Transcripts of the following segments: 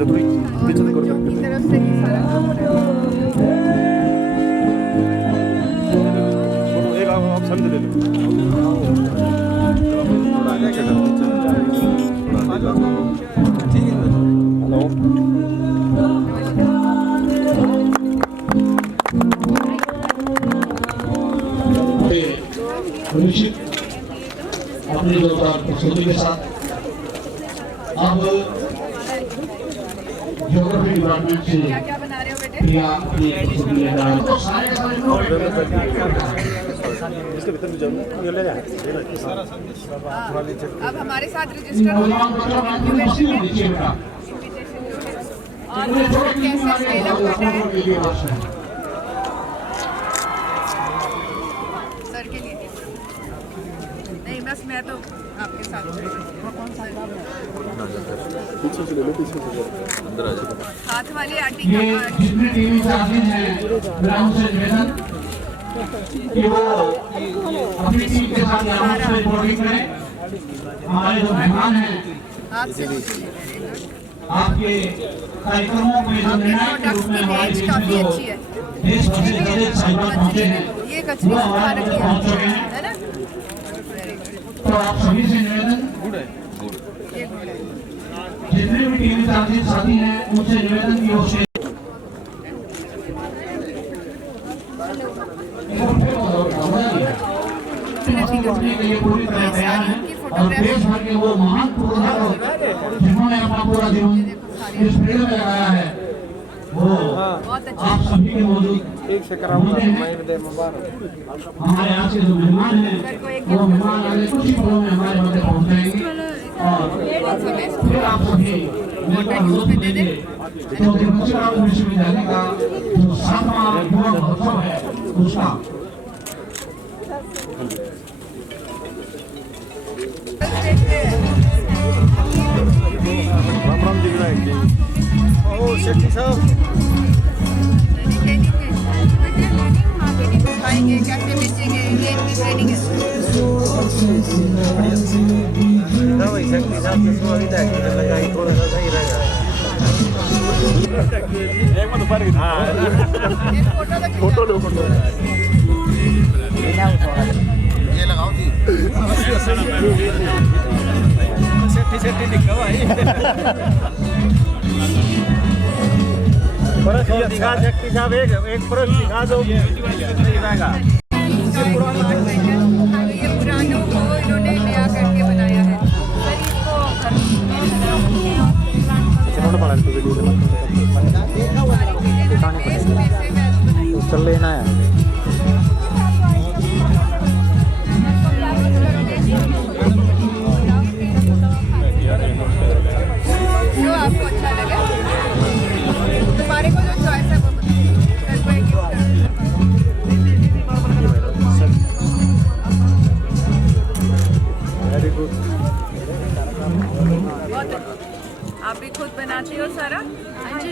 अच्छा थोड़ी पीछे से करो की तरफ से ही सारा काम हो रहा है। एक आप सामने ले लो थोड़ा नीचे कर नीचे थोड़ा ठीक है हेलो अपनी जोरदार प्रस्तुति के साथ अब ज्योग्राफी डिपार्टमेंट से क्या बना रहे हो बेटे? प्रिया अपनी प्रस्तुति लेकर आए तो सारे इसके भीतर भी जाओ ये ले जा अब हमारे साथ रजिस्टर हो और कैसे स्केल अप करना है सर के लिए नहीं बस मैं तो आपके साथ पीछे से ले लो पीछे से अंदर आ जाओ हाथ वाली आंटी ये का जितने टीवी चार्जेस हैं ग्राउंड से निवेदन कि वो अपनी टीम के साथ यहाँ से रिपोर्टिंग करें। हमारे जो मेहमान हैं हाथ से आपके कार्यक्रमों में जो निर्णायक के रूप में हमारे देश में जो देश भर से जजेस साहिबान पहुंचे हैं ये कचरे वो से हमारे भारत तक पहुंच चुके हैं। है ना तो आप सभी से निवेदन ये गुड है जितने भी टीवी चार्जेस साथी हैं उनसे निवेदन की ओर से करने के लिए पूरी तरह तैयार है और देश भर के वो महान पुरुषों जिन्होंने अपना पूरा जीवन इस फील्ड में लगाया है वो आप सभी के मौजूद हमारे आज के जो मेहमान हैं वो मेहमान आगे कुछ ही पलों में हमारे मध्य पहुंच जाएंगे और फिर आप सभी मिलकर लुत्फ लेंगे तो तिरुचिरापल्ली विश्वविद्यालय का जो 7वां युवा महोत्सव है उसका राम राम जी विनायक जी ओ शेट्टी साहब खाएंगे कैसे बेचेंगे ये इनकी ट्रेनिंग है ना भाई शेट्टी साहब से सुबह तक लगाई थोड़ा सा सही रहेगा एक मत ऊपर हां एक फोटो लो फोटो ये लगाओ जी शेट्टी दिखा भाई परस दिखा शेट्टी साहब एक परस दिखा दो सही रहेगा ये पुरानों को इन्होंने नया करके बनाया है सर इसको बड़ा तो वीडियो चल लेना है जो आपको अच्छा लगे तुम्हारे को जो चॉइस है वो बताओ सर को एक वेरी गुड बहुत आप भी खुद बनाती हो सारा हाँ जी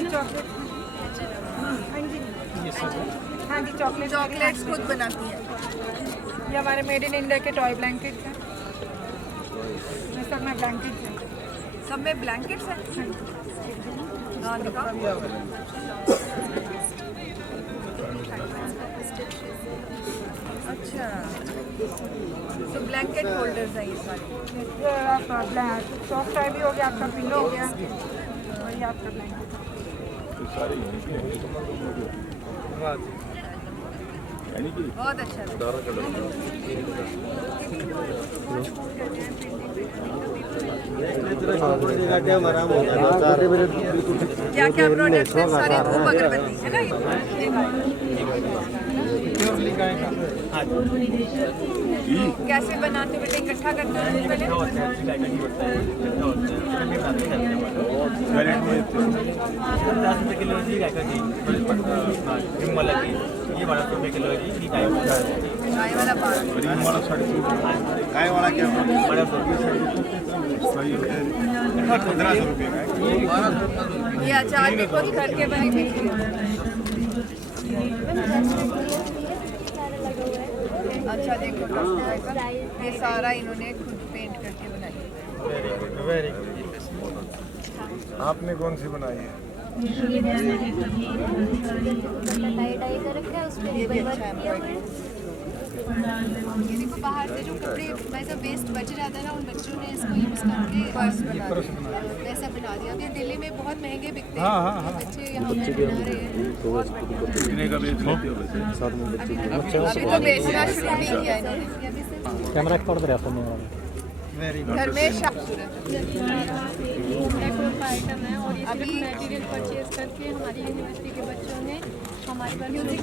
चॉकलेट चॉकलेट्स खुद बनाती है ये हमारे मेड इन इंडिया के टॉय ब्लैंकेट्स हैं ये सब में ब्लैंकेट्स हैं सब में ब्लैंकेट्स हैं हाँ दिखाओ अच्छा तो ब्लैंकेट होल्डर्स हैं ये सारे ये आपका सॉफ्ट टाई भी हो गया आपका पिलो हो गया और ये आपका ब्लैंकेट बहुत अच्छा लगा। क्या क्या प्रोडक्ट्स हैं सारे धूप अगरबत्ती है ना ये कैसे बनाते बेटे इकट्ठा करते हैं पहले 10 रुपये किलो जी का जी वाला की ये 12 रुपये किलो जी चाय वाला पान काय वाला क्या 12 रुपये 1500 रुपये का ये अचार भी खुद करके बने अच्छा देखो ये सारा इन्होंने खुद पेंट करके बनाई वेरी गुड आपने कौन सी बनाई है? विश्वविद्यालय के सभी अधिकारी ये भी अच्छा एम्ब्रॉयडरी। देखो बाहर से जो कपड़े वैसा वेस्ट बच जाता है ना, उन बच्चों ने इसको यूज करके वैसा बना दिया। अभी दिल्ली में बहुत महंगे बिकते हैं, बच्चे यहाँ पे बना रहे हैं। अभी तो बेचना शुरू नहीं किया इन्होंने। कैमरा कर दे आपने घर में आइटम है और ये अभी मटेरियल परचेज करके हमारी यूनिवर्सिटी के बच्चों ने हमारे पास म्यूजिक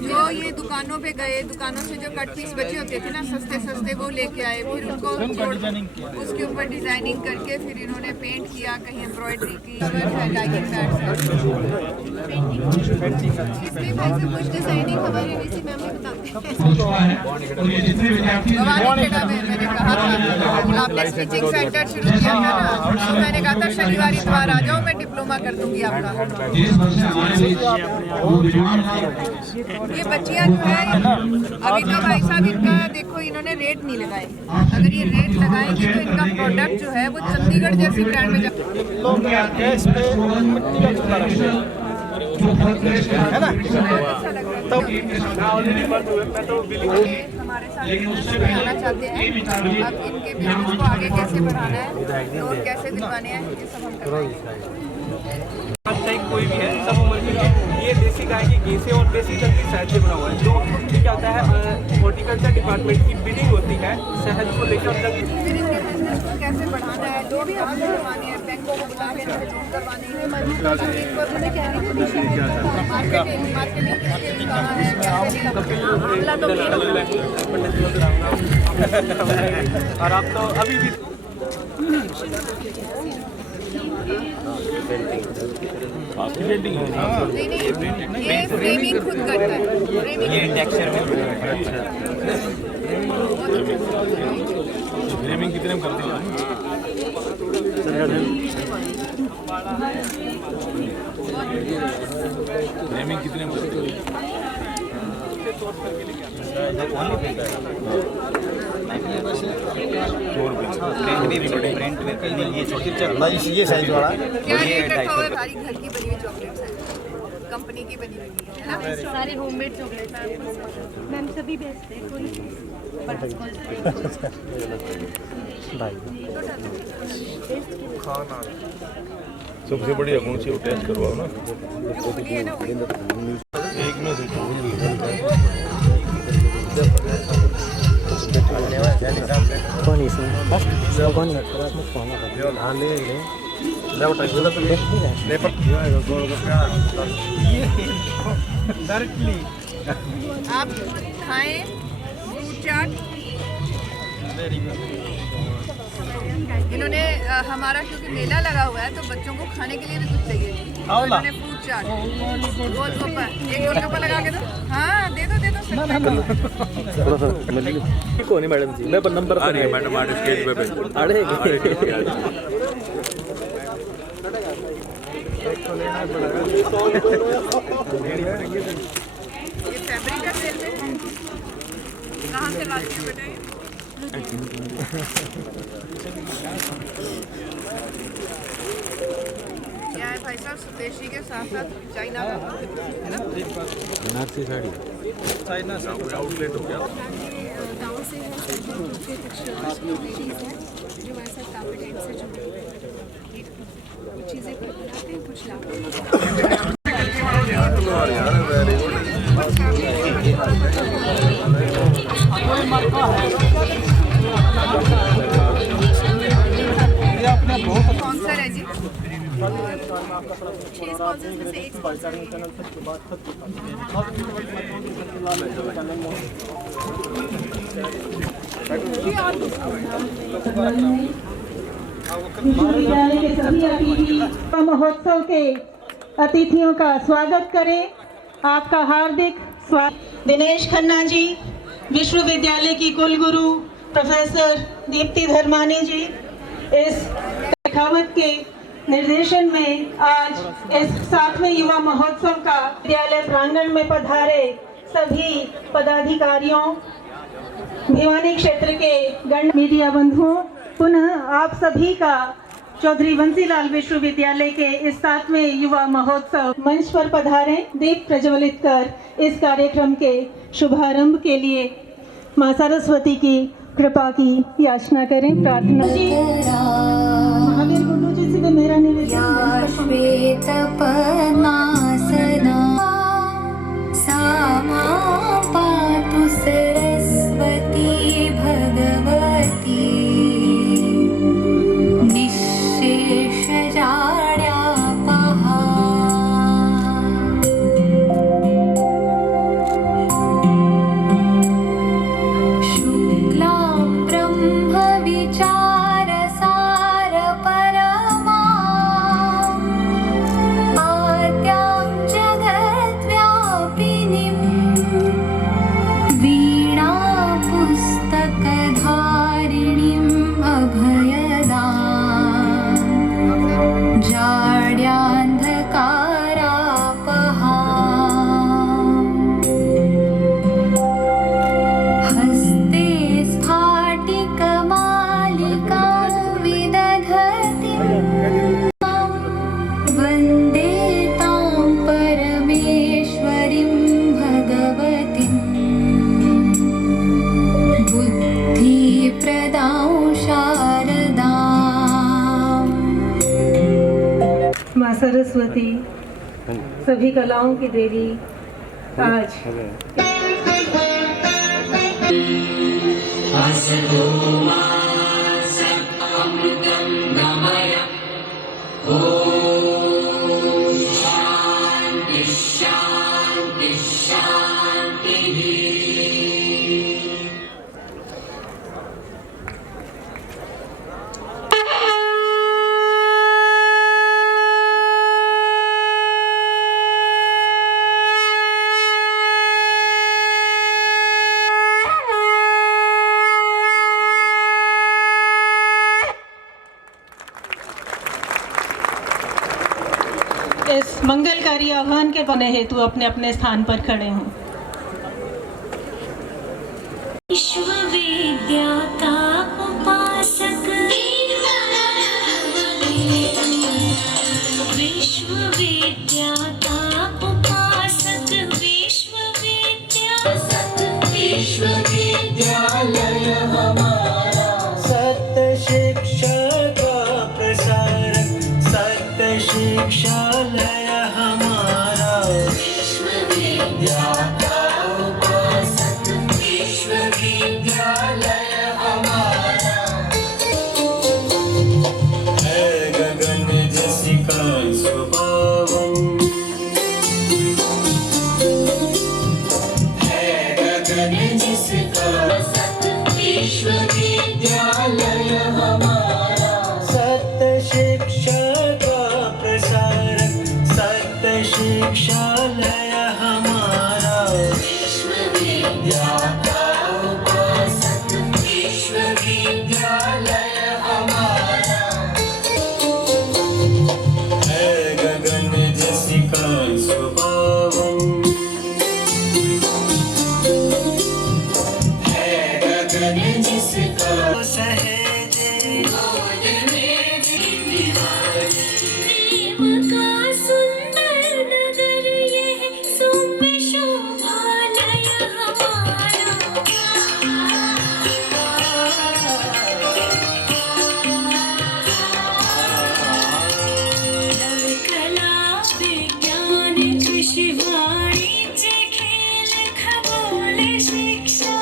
जो ये दुकानों पे गए, दुकानों से जो कट पीस बचे होते थे ना सस्ते सस्ते, वो लेके आए, फिर उनको उसके ऊपर डिजाइनिंग करके फिर इन्होंने पेंट किया, कहीं एम्ब्रॉयडरी की, डाइंग पैड्स। इसमें भाई से कुछ डिजाइनिंग हमारे वीसी मैम ने बताते हैं। भवानी खेड़ा में मैंने कहा था आपने स्टिचिंग सेंटर शुरू किया था ना, तो मैंने कहा था शनिवार इतवार आ जाओ, मैं डिप्लोमा कर दूंगी आपका। ये बच्चियाँ जो है अभी तो भाई साहब इनका देखो, इन्होंने रेट नहीं लगाए। अगर ये रेट लगाएंगे तो इनका प्रोडक्ट जो है वो चंडीगढ़ जैसी ब्रांड में है ना। तो हमारे साथ आना चाहते हैं, अब इनके बिजनेस को आगे कैसे बढ़ाना है और कैसे दिलवाने हैं, ये सब हम करवाएंगे। चाहे कोई भी है, सब उम्र के लिए। ये देसी गाय की घी से और देसी घी की शहद से बना हुआ है। जो ये क्या होता है, हॉर्टिकल्चर डिपार्टमेंट की बिडिंग होती है शहद को लेकर तक। फिर इनके बिजनेस को कैसे बढ़ाना है, जो भी हम करवाने हैं, बैंकों को बुला के लोन करवाने हैं, मार्केटिंग स्किल्स कहाँ है, और आप तो अभी भी नहीं, ये फ्रेमिंग खुद करता है, फ्रेमिंग ये टेक्सचर में फ्रेमिंग कितने में करते हैं? फ्रेमिंग कितने में करते हैं? ये साइज वाला क्या रेट रखा हुआ है? सारी घर की बनी हुई चॉकलेट्स हैं, कंपनी की बनी हुई है ना। सारे होममेड चॉकलेट मैम सभी बेचते हैं। कोई सबसे बढ़िया कौन सी टेस्ट करवाओ ना, एक में से आप खाएं फ्रूट चाट। इन्होंने हमारा क्योंकि मेला लगा हुआ है तो बच्चों को खाने के लिए भी कुछ चाहिए, तो इन्होंने फ्रूट चाट, गोलगप्पा, एक गोलगप्पा लगा के दो। हाँ दे दो कौन है मैडम जी? मैं नंबर मैडम आर्ट स्टेज पे अरे ये फैब्रिक का सेल में कहाँ से लाती है बेटा? क्या है भाई साहब, स्वदेशी के साथ साथ चाइना का है ना। बनारसी साड़ी चाइना से आउटलेट हो गया। गाँव से है, लेडीज़ हैं जो ऐसा काफ़ी टाइम से जुड़े हुए हैं। कुछ चीज़ें बनाते हैं, कुछ लाते हैं। स्पॉन्सर है जी, 6 स्पॉन्सर्स में से एक स्पॉन्सर है। विश्वविद्यालय के सभी अतिथि महोत्सव के अतिथियों का स्वागत करें। आपका हार्दिक स्वागत। दिनेश खन्ना जी, विश्वविद्यालय की कुलगुरु प्रोफेसर दीप्ति धर्मानी जी, इस शेखावत के निर्देशन में आज इस 7वें युवा महोत्सव का विद्यालय प्रांगण में पधारे सभी पदाधिकारियों, भिवानी क्षेत्र के गण मीडिया बंधुओं, पुनः आप सभी का चौधरी बंसीलाल विश्वविद्यालय के इस 7वें युवा महोत्सव मंच पर पधारे, दीप प्रज्वलित कर इस कार्यक्रम के शुभारंभ के लिए मां सरस्वती की कृपा की याचना करें, प्रार्थना जी। महावीर गुरु जी से भी मेरा निवेदन, सामा पातु सरस्वती भगवती निःशेष जाड्यापहा। शुक्लां ब्रह्म विचार सार परमा आद्यां जगद्व्यापिनीं वीणा पुस्तकधारिणीम् अभयदां जाड्यान्धकारापहा। हस्ते स्फाटिकमालिकां विदधतीं वन्दे तां परमेश्वरीं भगवतीं बुद्धिप्रदां शारदाम्। मां सरस्वती सभी कलाओं की देवी आज इस मंगलकारी आह्वान के बने हेतु अपने अपने स्थान पर खड़े हों। विश्वविद्याता उपासक विश्वविद्याता उपासक विश्वविद्यालय हमारा सत्य शिक्षा का प्रसारक, सत्य शिक्षालय हमारा विश्वविद्याता उपासक विश्वविद्यालय हमारा है गगन जसिका स्वभावन, है गगन जिसका सत विश्वविद्यालय हमारा सत्य शिक्षा का प्रसारक, सत्य शिक्षालय हमारा विश्वविद्याता उपासक विश्वविद्यालय हमारा है गगन जसिका स्वभावन, है गगन जिसका सहजे प्रेम का सुंदर नगर ये है सौम्य शोभालय हमारा कला विज्ञान कृषि वाणिज्य खेल खगोल शिक्षा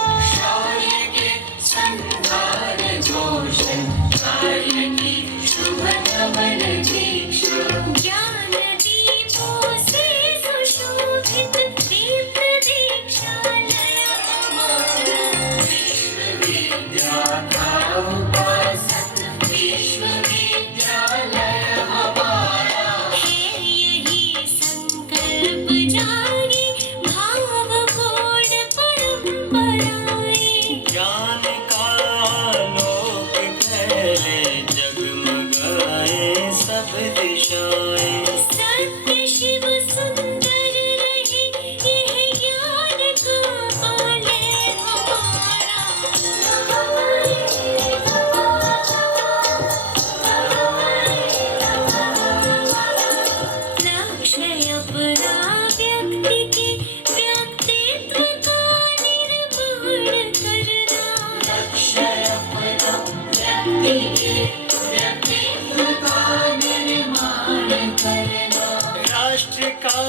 संधार घोषण कार्य की शुभ कमल दीक्षा ज्ञान दीपों से सुशोभित दीप दीक्षालय हमारा विश्वविद्याता उपासक विश्वविद्यालय हमारा है यही संकल्प जागी भाव कोड परंपराएं ज्ञान का आलोक फैले, जगमग राष्ट्र का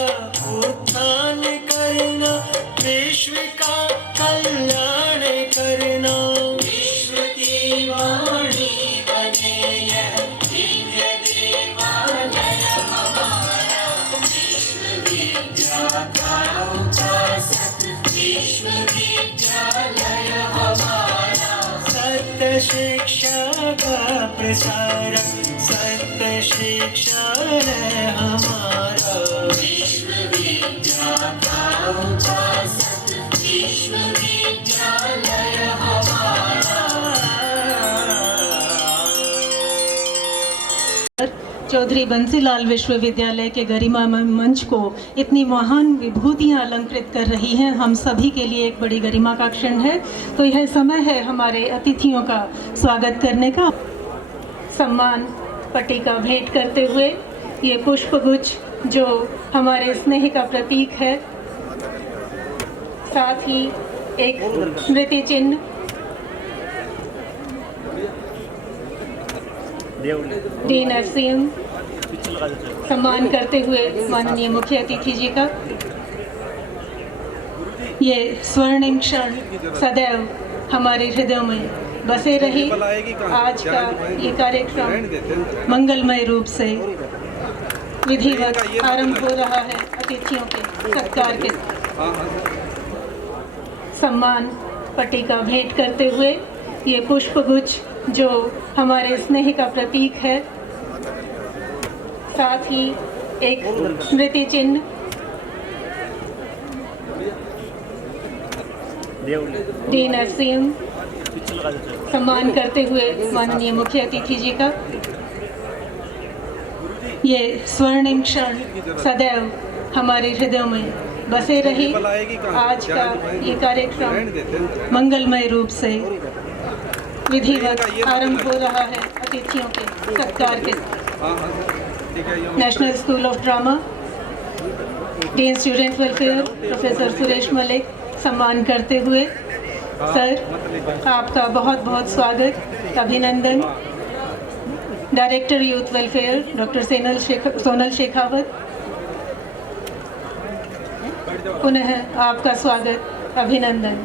उत्थान करना, विश्व का कल्याण करना, विश्व की वाणी बने यह दिव्य देवालय हमारा, विश्वविद्यालय उपासक विश्वविद्यालय हमारा, सत्य शिक्षा का प्रसारक सत्य शिक्षा है हमारा, विश्वविद्यालय उपासक विश्वविद्यालय हमारा। चौधरी बंसीलाल विश्वविद्यालय के गरिमा मंच को इतनी महान विभूतियां अलंकृत कर रही हैं, हम सभी के लिए एक बड़ी गरिमा का क्षण है। तो यह समय है हमारे अतिथियों का स्वागत करने का। सम्मान पट्टिका भेंट करते हुए ये पुष्पगुच्छ जो हमारे स्नेह का प्रतीक है, साथ ही एक स्मृति चिन्ह डीन FCM सम्मान करते हुए माननीय मुख्य अतिथि जी का। ये स्वर्णिम क्षण सदैव हमारे हृदयों में बसे रहे। आज का ये कार्यक्रम मंगलमय रूप से विधिवत आरंभ हो रहा है। अतिथियों के सत्कार के सम्मान पट्टिका भेंट करते हुए ये पुष्पगुच्छ जो हमारे स्नेह का प्रतीक है, साथ ही एक स्मृति चिन्ह डीन FCM सम्मान करते हुए माननीय मुख्य अतिथि जी का। ये स्वर्णिम क्षण सदैव हमारे हृदयों में बसे रहे। आज का ये कार्यक्रम मंगलमय रूप से विधिवत आरंभ हो रहा है। अतिथियों के सत्कार के national school of drama dean student welfare professor Suresh Malik सम्मान करते हुए। सर, आपका बहुत बहुत स्वागत, अभिनंदन। Director youth welfare doctor Sonal Shekhawat, पुनः आपका स्वागत, अभिनंदन।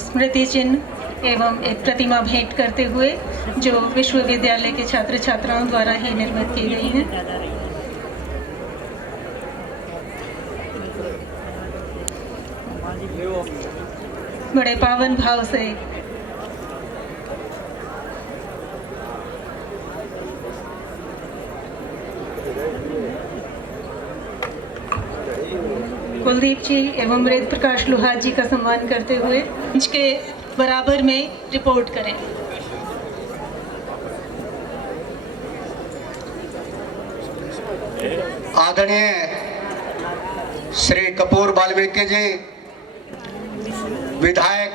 स्मृति चिन्ह एवं एक प्रतिमा भेंट करते हुए जो विश्वविद्यालय के छात्र छात्राओं द्वारा ही निर्मित की गई हैं। बड़े पावन भाव से कुलदीप जी एवं वेद प्रकाश लोहार जी का सम्मान करते हुए मंच के बराबर में रिपोर्ट करें। आदरणीय श्री कपूर वाल्मीकि जी, विधायक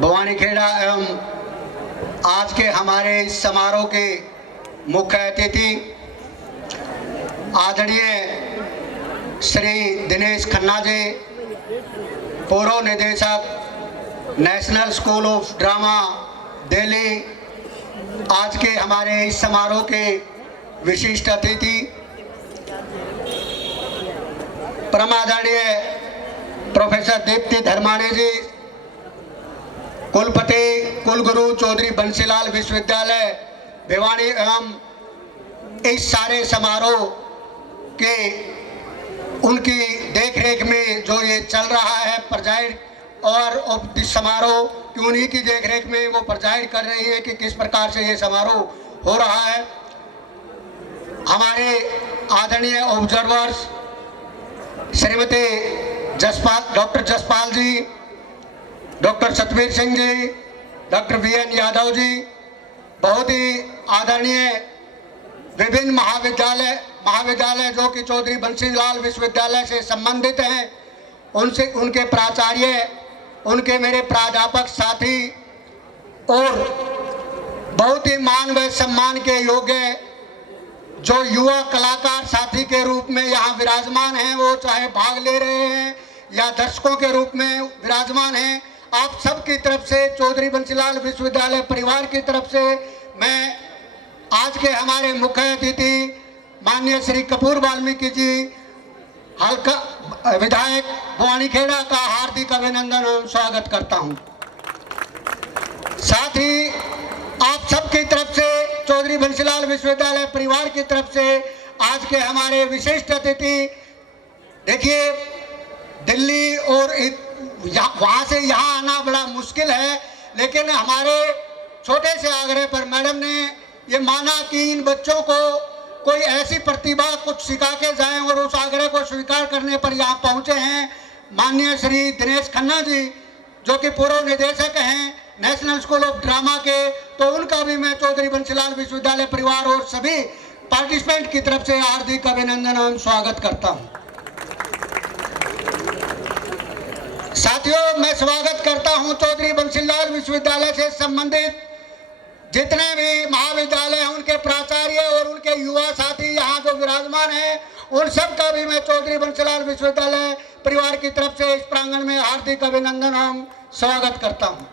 भवानीखेड़ा एवं आज के हमारे इस समारोह के मुख्य अतिथि आदरणीय श्री दिनेश खन्ना जी, पूर्व निदेशक national school of drama Delhi, आज के हमारे इस समारोह के विशिष्ट अतिथि परम आदरणीय प्रोफेसर दीप्ति धर्माणी जी, कुलपति कुलगुरु चौधरी बंसीलाल विश्वविद्यालय भिवानी एवं इस सारे समारोह के उनकी देखरेख में जो ये चल रहा है प्रेजाइड और समारोह की उन्हीं की देखरेख में वो प्रेजाइड कर रही है कि किस प्रकार से ये समारोह हो रहा है। हमारे आदरणीय ऑब्जर्वर्स श्रीमती डॉक्टर जसपाल जी, doctor Satveer Singh ji, doctor VN Yadav ji, बहुत ही आदरणीय विभिन्न महाविद्यालय जो कि चौधरी बंसीलाल विश्वविद्यालय से संबंधित हैं, उनसे उनके प्राचार्य, उनके मेरे प्राध्यापक साथी और बहुत ही मान व सम्मान के योग्य जो युवा कलाकार साथी के रूप में यहाँ विराजमान हैं, वो चाहे भाग ले रहे हैं या दर्शकों के रूप में विराजमान हैं, आप सब की तरफ से, चौधरी बंसीलाल विश्वविद्यालय परिवार की तरफ से मैं आज के हमारे मुख्य अतिथि माननीय श्री कपूर वाल्मीकि जी, हल्का विधायक भवानीखेड़ा का हार्दिक अभिनंदन और स्वागत करता हूं। साथ ही आप सबकी तरफ से, चौधरी बंसीलाल विश्वविद्यालय परिवार की तरफ से आज के हमारे विशिष्ट अतिथि, देखिए दिल्ली और वहाँ से यहाँ आना बड़ा मुश्किल है, लेकिन हमारे छोटे से आग्रह पर मैडम ने ये माना कि इन बच्चों को कोई ऐसी प्रतिभा कुछ सिखा के जाएं, और उस आग्रह को स्वीकार करने पर यहाँ पहुँचे हैं माननीय श्री दिनेश खन्ना जी, जो कि पूर्व निदेशक हैं नेशनल स्कूल ऑफ ड्रामा के। तो उनका भी मैं चौधरी बंसीलाल विश्वविद्यालय परिवार और सभी पार्टिसिपेंट की तरफ से हार्दिक अभिनंदन एवं स्वागत करता हूं। साथियों, मैं स्वागत करता हूं चौधरी बंसीलाल विश्वविद्यालय से संबंधित जितने भी महाविद्यालय हैं, उनके प्राचार्य और उनके युवा साथी यहाँ जो विराजमान हैं, उन सब का भी मैं चौधरी बंसीलाल विश्वविद्यालय परिवार की तरफ से इस प्रांगण में हार्दिक अभिनंदन एवं स्वागत करता हूं।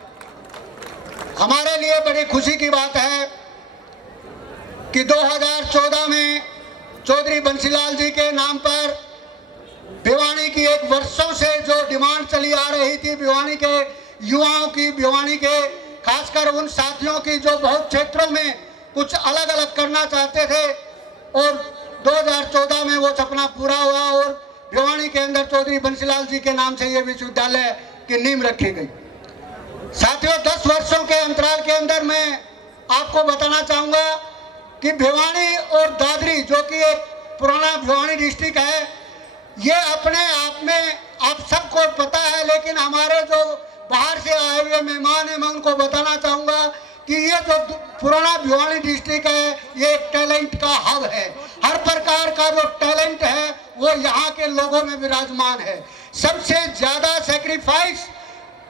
हमारे लिए बड़ी खुशी की बात है कि 2014 में चौधरी बंसीलाल जी के नाम पर भिवानी की एक वर्षों से जो डिमांड चली आ रही थी, भिवानी के युवाओं की, भिवानी के खासकर उन साथियों की जो बहुत क्षेत्रों में कुछ अलग अलग करना चाहते थे, और 2014 में वो सपना पूरा हुआ और भिवानी के अंदर चौधरी बंसीलाल जी के नाम से ये विश्वविद्यालय की नींव रखी गई। साथियों, 10 वर्षों के अंतराल के अंदर मैं आपको बताना चाहूँगा कि भिवानी और दादरी, जो कि एक पुराना भिवानी डिस्ट्रिक्ट है, ये अपने आप में आप सबको पता है, लेकिन हमारे जो बाहर से आए हुए मेहमान हैं, मैं उनको बताना चाहूँगा कि ये जो पुराना भिवानी डिस्ट्रिक्ट है, ये एक टैलेंट का हब है। हर प्रकार का जो टैलेंट है वो यहाँ के लोगों में विराजमान है। सबसे ज़्यादा सेक्रीफाइस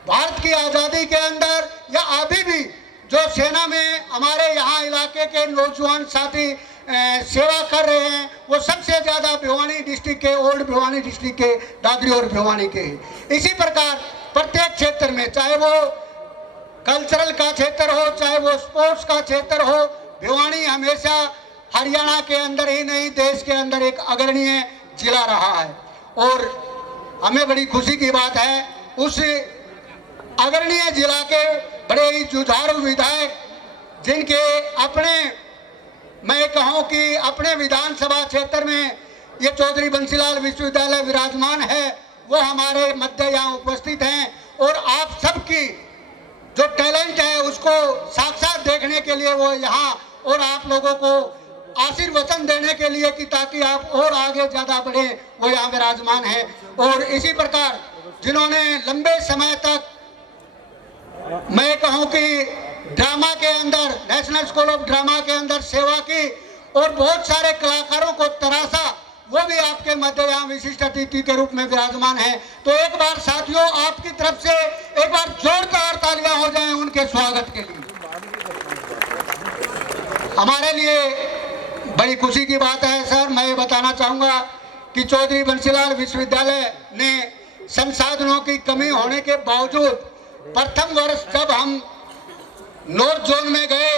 भारत की आज़ादी के अंदर या अभी भी जो सेना में हमारे यहाँ इलाके के नौजवान साथी सेवा कर रहे हैं, वो सबसे ज़्यादा भिवानी डिस्ट्रिक्ट के, ओल्ड भिवानी डिस्ट्रिक्ट के, दादरी और भिवानी के हैं। इसी प्रकार प्रत्येक क्षेत्र में, चाहे वो कल्चरल का क्षेत्र हो, चाहे वो स्पोर्ट्स का क्षेत्र हो, भिवानी हमेशा हरियाणा के अंदर ही नहीं, देश के अंदर एक अग्रणीय जिला रहा है। और हमें बड़ी खुशी की बात है, उस अग्रणीय जिला के बड़े ही जुझारू विधायक, जिनके अपने, मैं कहूँ कि अपने विधानसभा क्षेत्र में ये चौधरी बंसीलाल विश्वविद्यालय विराजमान है, वो हमारे मध्य यहाँ उपस्थित हैं। और आप सबकी जो टैलेंट है उसको साक्षात देखने के लिए वो यहाँ, और आप लोगों को आशीर्वचन देने के लिए कि ताकि आप और आगे ज़्यादा बढ़े, वो यहाँ विराजमान है। और इसी प्रकार जिन्होंने लंबे समय तक, मैं कहूँ कि ड्रामा के अंदर, नेशनल स्कूल ऑफ ड्रामा के अंदर सेवा की और बहुत सारे कलाकारों को तराशा, वो भी आपके मध्य यहाँ विशिष्ट अतिथि के रूप में विराजमान है। तो एक बार साथियों, आपकी तरफ से एक बार जोरदार तालियां हो जाएं उनके स्वागत के लिए। हमारे लिए बड़ी खुशी की बात है सर। मैं ये बताना चाहूँगा कि चौधरी बंसीलाल विश्वविद्यालय ने संसाधनों की कमी होने के बावजूद प्रथम वर्ष जब हम नॉर्थ जोन में गए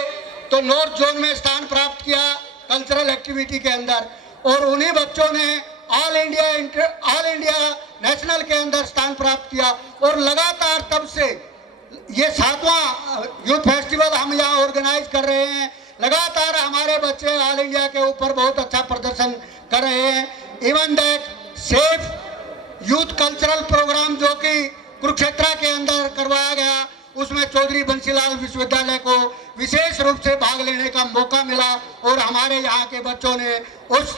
तो नॉर्थ जोन में स्थान प्राप्त किया कल्चरल एक्टिविटी के अंदर, और उन्हीं बच्चों ने ऑल इंडिया नेशनल के अंदर स्थान प्राप्त किया। और लगातार तब से ये 7वां यूथ फेस्टिवल हम यहाँ ऑर्गेनाइज कर रहे हैं। लगातार हमारे बच्चे ऑल इंडिया के ऊपर बहुत अच्छा प्रदर्शन कर रहे हैं। Even that safe youth cultural programme जो कि कुरुक्षेत्र के अंदर करवाया गया, उसमें चौधरी बंसीलाल विश्वविद्यालय को विशेष रूप से भाग लेने का मौका मिला, और हमारे यहाँ के बच्चों ने उस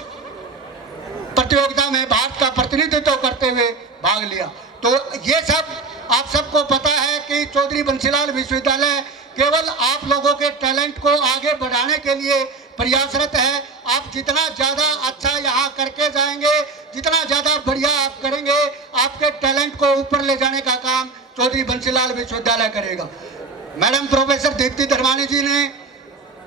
प्रतियोगिता में भारत का प्रतिनिधित्व करते हुए भाग लिया। तो ये सब आप सबको पता है कि चौधरी बंसीलाल विश्वविद्यालय केवल आप लोगों के टैलेंट को आगे बढ़ाने के लिए प्रयासरत है। आप जितना ज़्यादा अच्छा यहाँ करके जाएंगे, जितना ज़्यादा बढ़िया आप करेंगे, आपके टैलेंट को ऊपर ले जाने का काम चौधरी बंसीलाल विश्वविद्यालय करेगा। मैडम प्रोफेसर दीप्ति धर्मानी जी ने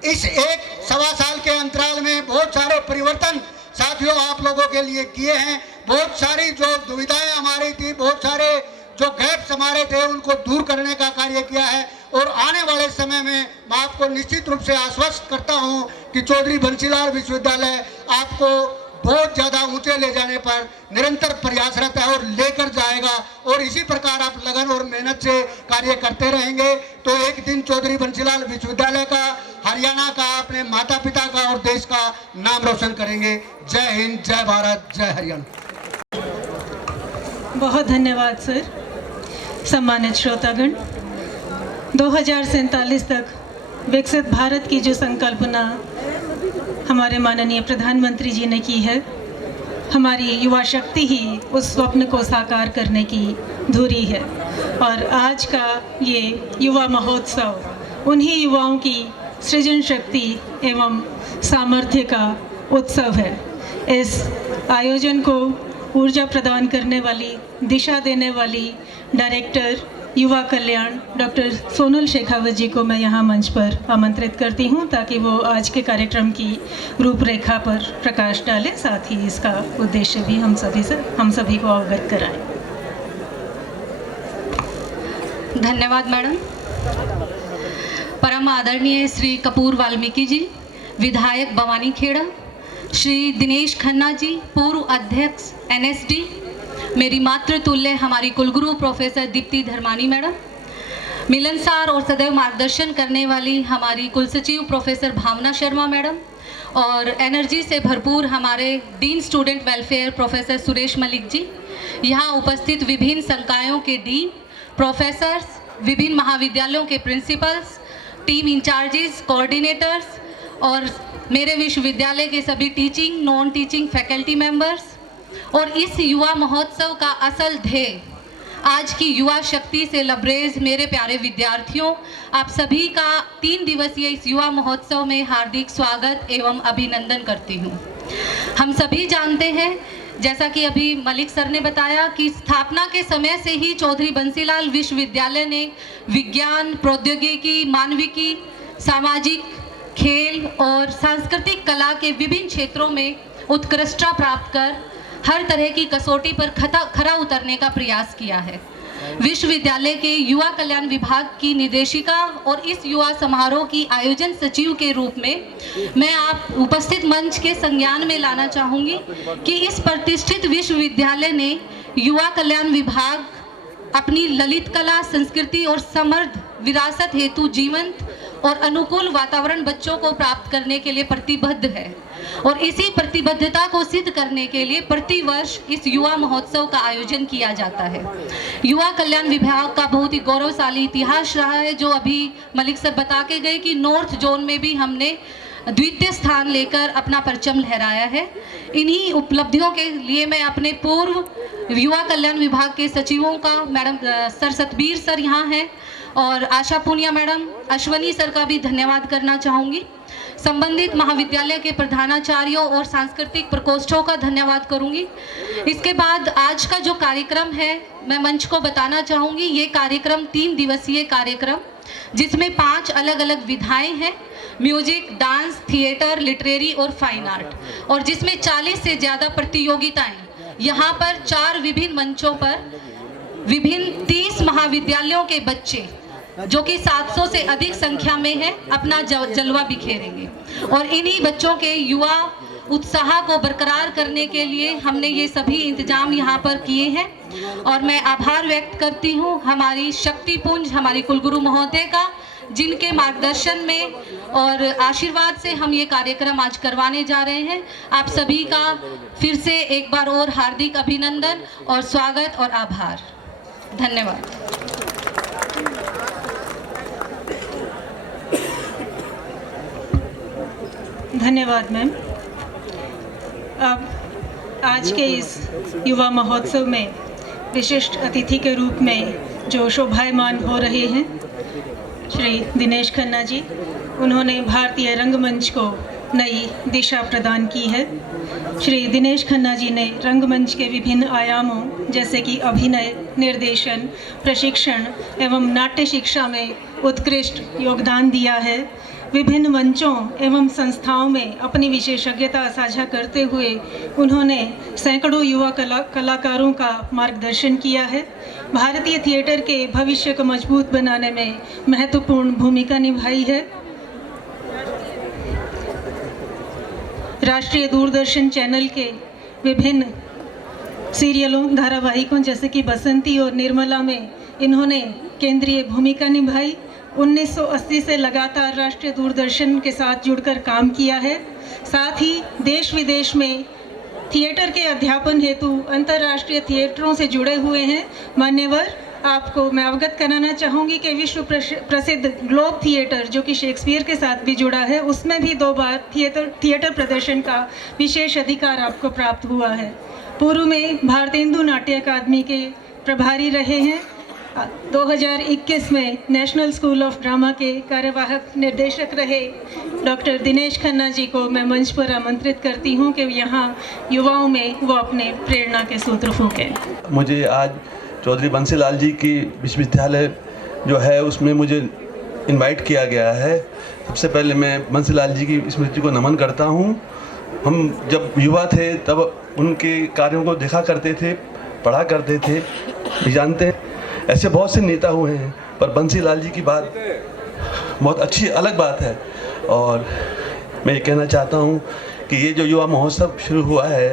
इस 1 सवा साल के अंतराल में बहुत सारे परिवर्तन साथियों आप लोगों के लिए किए हैं। बहुत सारी जो दुविधाएं हमारी थी, बहुत सारे जो गैप्स हमारे थे, उनको दूर करने का कार्य किया है। और आने वाले समय में मैं आपको निश्चित रूप से आश्वस्त करता हूं कि चौधरी बंसीलाल विश्वविद्यालय आपको बहुत ज़्यादा ऊंचे ले जाने पर निरंतर प्रयासरत है और लेकर जाएगा। और इसी प्रकार आप लगन और मेहनत से कार्य करते रहेंगे तो एक दिन चौधरी बंसीलाल विश्वविद्यालय का, हरियाणा का, अपने माता पिता का और देश का नाम रोशन करेंगे। जय हिंद, जय भारत, जय हरियाणा। बहुत धन्यवाद सर। सम्मानित श्रोतागण, 2047 तक विकसित भारत की जो संकल्पना हमारे माननीय प्रधानमंत्री जी ने की है, हमारी युवा शक्ति ही उस स्वप्न को साकार करने की धुरी है। और आज का ये युवा महोत्सव उन्हीं युवाओं की सृजन शक्ति एवं सामर्थ्य का उत्सव है। इस आयोजन को ऊर्जा प्रदान करने वाली, दिशा देने वाली डायरेक्टर युवा कल्याण डॉक्टर सोनल शेखावत जी को मैं यहाँ मंच पर आमंत्रित करती हूँ ताकि वो आज के कार्यक्रम की रूपरेखा पर प्रकाश डालें, साथ ही इसका उद्देश्य भी हम सभी को अवगत कराएं। धन्यवाद मैडम। परम आदरणीय श्री कपूर वाल्मीकि जी, विधायक भवानी खेड़ा, श्री दिनेश खन्ना जी, पूर्व अध्यक्ष NSD, मेरी मातृतुल्य हमारी कुलगुरु प्रोफेसर दीप्ति धर्मानी मैडम, मिलनसार और सदैव मार्गदर्शन करने वाली हमारी कुलसचिव प्रोफेसर भावना शर्मा मैडम, और एनर्जी से भरपूर हमारे dean student welfare professor Suresh Malik ji, यहाँ उपस्थित विभिन्न संकायों के डीन, प्रोफेसर्स, विभिन्न महाविद्यालयों के प्रिंसिपल्स, टीम इंचार्जेस, कोऑर्डिनेटर्स और मेरे विश्वविद्यालय के सभी teaching, non teaching faculty members, और इस युवा महोत्सव का असल ध्येय आज की युवा शक्ति से लबरेज मेरे प्यारे विद्यार्थियों, आप सभी का 3 दिवसीय इस युवा महोत्सव में हार्दिक स्वागत एवं अभिनंदन करती हूँ। हम सभी जानते हैं, जैसा कि अभी मलिक सर ने बताया, कि स्थापना के समय से ही चौधरी बंसीलाल विश्वविद्यालय ने विज्ञान, प्रौद्योगिकी, मानविकी, सामाजिक, खेल और सांस्कृतिक कला के विभिन्न क्षेत्रों में उत्कृष्टता प्राप्त कर हर तरह की कसौटी पर खरा उतरने का प्रयास किया है। विश्वविद्यालय के युवा कल्याण विभाग की निदेशिका और इस युवा समारोह की आयोजन सचिव के रूप में मैं आप उपस्थित मंच के संज्ञान में लाना चाहूँगी कि इस प्रतिष्ठित विश्वविद्यालय ने युवा कल्याण विभाग अपनी ललित कला, संस्कृति और समृद्ध विरासत हेतु जीवंत और अनुकूल वातावरण बच्चों को प्राप्त करने के लिए प्रतिबद्ध है। और इसी प्रतिबद्धता को सिद्ध करने के लिए प्रतिवर्ष इस युवा महोत्सव का आयोजन किया जाता है। युवा कल्याण विभाग का बहुत ही गौरवशाली इतिहास रहा है, जो अभी मलिक सर बता के गए कि नॉर्थ जोन में भी हमने द्वितीय स्थान लेकर अपना परचम लहराया है। इन्हीं उपलब्धियों के लिए मैं अपने पूर्व युवा कल्याण विभाग के सचिवों का, मैडम सर सतबीर सर यहाँ हैं, और आशा पूनिया मैडम, अश्वनी सर का भी धन्यवाद करना चाहूँगी। संबंधित महाविद्यालय के प्रधानाचार्यों और सांस्कृतिक प्रकोष्ठों का धन्यवाद करूँगी। इसके बाद आज का जो कार्यक्रम है, मैं मंच को बताना चाहूँगी। ये कार्यक्रम 3 दिवसीय कार्यक्रम, जिसमें 5 अलग अलग विधाएं हैं, म्यूजिक, डांस, थिएटर, लिटरेरी और फाइन आर्ट, और जिसमें 40 से ज़्यादा प्रतियोगिताएं। यहाँ पर 4 विभिन्न मंचों पर विभिन्न 30 महाविद्यालयों के बच्चे, जो कि 700 से अधिक संख्या में है, अपना जलवा बिखेरेंगे। और इन्हीं बच्चों के युवा उत्साह को बरकरार करने के लिए हमने ये सभी इंतजाम यहाँ पर किए हैं। और मैं आभार व्यक्त करती हूँ हमारी शक्तिपुंज, हमारी कुलगुरु महोदय का, जिनके मार्गदर्शन में और आशीर्वाद से हम ये कार्यक्रम आज करवाने जा रहे हैं। आप सभी का फिर से एक बार और हार्दिक अभिनंदन और स्वागत और आभार। धन्यवाद। धन्यवाद मैम। अब आज के इस युवा महोत्सव में विशिष्ट अतिथि के रूप में जो शोभायमान हो रहे हैं श्री दिनेश खन्ना जी, उन्होंने भारतीय रंगमंच को नई दिशा प्रदान की है। श्री दिनेश खन्ना जी ने रंगमंच के विभिन्न आयामों जैसे कि अभिनय, निर्देशन, प्रशिक्षण एवं नाट्य शिक्षा में उत्कृष्ट योगदान दिया है। विभिन्न मंचों एवं संस्थाओं में अपनी विशेषज्ञता साझा करते हुए उन्होंने सैकड़ों युवा कलाकारों का मार्गदर्शन किया है। भारतीय थिएटर के भविष्य को मजबूत बनाने में महत्वपूर्ण भूमिका निभाई है। राष्ट्रीय दूरदर्शन चैनल के विभिन्न सीरियलों धारावाहिकों जैसे कि बसंती और निर्मला में इन्होंने केंद्रीय भूमिका निभाई। 1980 से लगातार राष्ट्रीय दूरदर्शन के साथ जुड़कर काम किया है। साथ ही देश विदेश में थिएटर के अध्यापन हेतु अंतर्राष्ट्रीय थिएटरों से जुड़े हुए हैं। मान्यवर, आपको मैं अवगत कराना चाहूँगी कि विश्व प्रसिद्ध ग्लोब थिएटर जो कि शेक्सपियर के साथ भी जुड़ा है, उसमें भी 2 बार थिएटर प्रदर्शन का विशेष अधिकार आपको प्राप्त हुआ है। पूर्व में भारतेंदु नाट्य अकादमी के प्रभारी रहे हैं। 2021 में नेशनल स्कूल ऑफ ड्रामा के कार्यवाहक निर्देशक रहे डॉक्टर दिनेश खन्ना जी को मैं मंच पर आमंत्रित करती हूं कि यहाँ युवाओं में वो अपने प्रेरणा के सूत्र फूंकें। मुझे आज चौधरी बंसीलाल जी की विश्वविद्यालय जो है उसमें मुझे इनवाइट किया गया है। सबसे पहले मैं बंसीलाल जी की स्मृति को नमन करता हूँ। हम जब युवा थे तब उनके कार्यों को देखा करते थे, पढ़ा करते थे। जानते हैं ऐसे बहुत से नेता हुए हैं, पर बंसीलाल जी की बात बहुत अच्छी अलग बात है। और मैं ये कहना चाहता हूँ कि ये जो युवा महोत्सव शुरू हुआ है,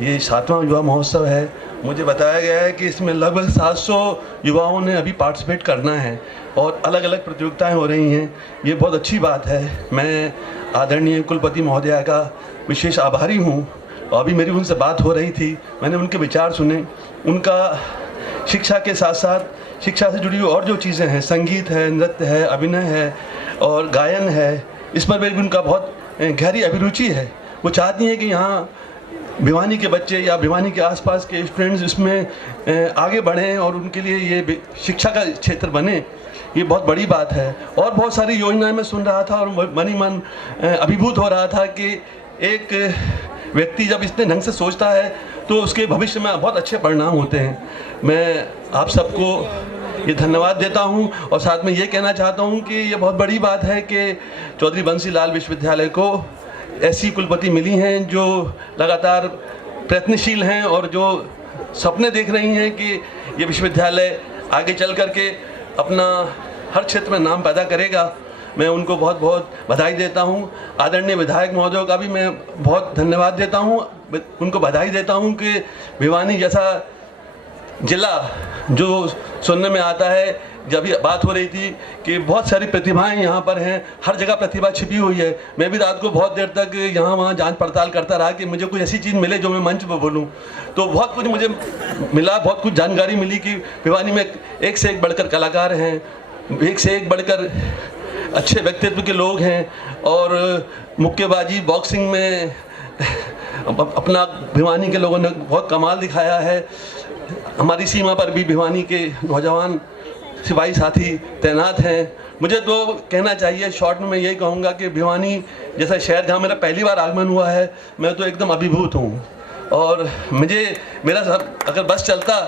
ये 7वां युवा महोत्सव है। मुझे बताया गया है कि इसमें लगभग 700 युवाओं ने अभी पार्टिसिपेट करना है और अलग अलग प्रतियोगिताएं हो रही हैं। ये बहुत अच्छी बात है। मैं आदरणीय कुलपति महोदया का विशेष आभारी हूँ। अभी मेरी उनसे बात हो रही थी, मैंने उनके विचार सुने। उनका शिक्षा के साथ साथ शिक्षा से जुड़ी हुई और जो चीज़ें हैं, संगीत है, नृत्य है, अभिनय है और गायन है, इस पर भी उनका बहुत गहरी अभिरुचि है। वो चाहती हैं कि यहाँ भिवानी के बच्चे या भिवानी के आसपास के स्टूडेंट्स इसमें आगे बढ़ें और उनके लिए ये शिक्षा का क्षेत्र बने। ये बहुत बड़ी बात है। और बहुत सारी योजनाएं मैं सुन रहा था और मन ही मन अभिभूत हो रहा था कि एक व्यक्ति जब इतने ढंग से सोचता है तो उसके भविष्य में बहुत अच्छे परिणाम होते हैं। मैं आप सबको ये धन्यवाद देता हूं और साथ में ये कहना चाहता हूं कि ये बहुत बड़ी बात है कि चौधरी बंसीलाल विश्वविद्यालय को ऐसी कुलपति मिली हैं जो लगातार प्रयत्नशील हैं और जो सपने देख रही हैं कि ये विश्वविद्यालय आगे चल करके अपना हर क्षेत्र में नाम पैदा करेगा। मैं उनको बहुत बहुत बधाई देता हूं। आदरणीय विधायक महोदय का भी मैं बहुत धन्यवाद देता हूं, उनको बधाई देता हूं कि भिवानी जैसा जिला जो सुनने में आता है, जब भी बात हो रही थी कि बहुत सारी प्रतिभाएं यहाँ पर हैं, हर जगह प्रतिभा छिपी हुई है। मैं भी रात को बहुत देर तक यहाँ वहाँ जांच पड़ताल करता रहा कि मुझे कोई ऐसी चीज़ मिले जो मैं मंच पर बोलूँ। तो बहुत कुछ मुझे मिला, बहुत कुछ जानकारी मिली कि भिवानी में एक से एक बढ़कर कलाकार हैं, एक से एक बढ़कर अच्छे व्यक्तित्व के लोग हैं और मुक्केबाजी बॉक्सिंग में अपना भिवानी के लोगों ने बहुत कमाल दिखाया है। हमारी सीमा पर भी भिवानी के नौजवान सिपाही साथी तैनात हैं। मुझे तो कहना चाहिए शॉर्ट में मैं यही कहूँगा कि भिवानी जैसा शहर जहाँ मेरा पहली बार आगमन हुआ है, मैं तो एकदम अभिभूत हूँ। और मेरा अगर बस चलता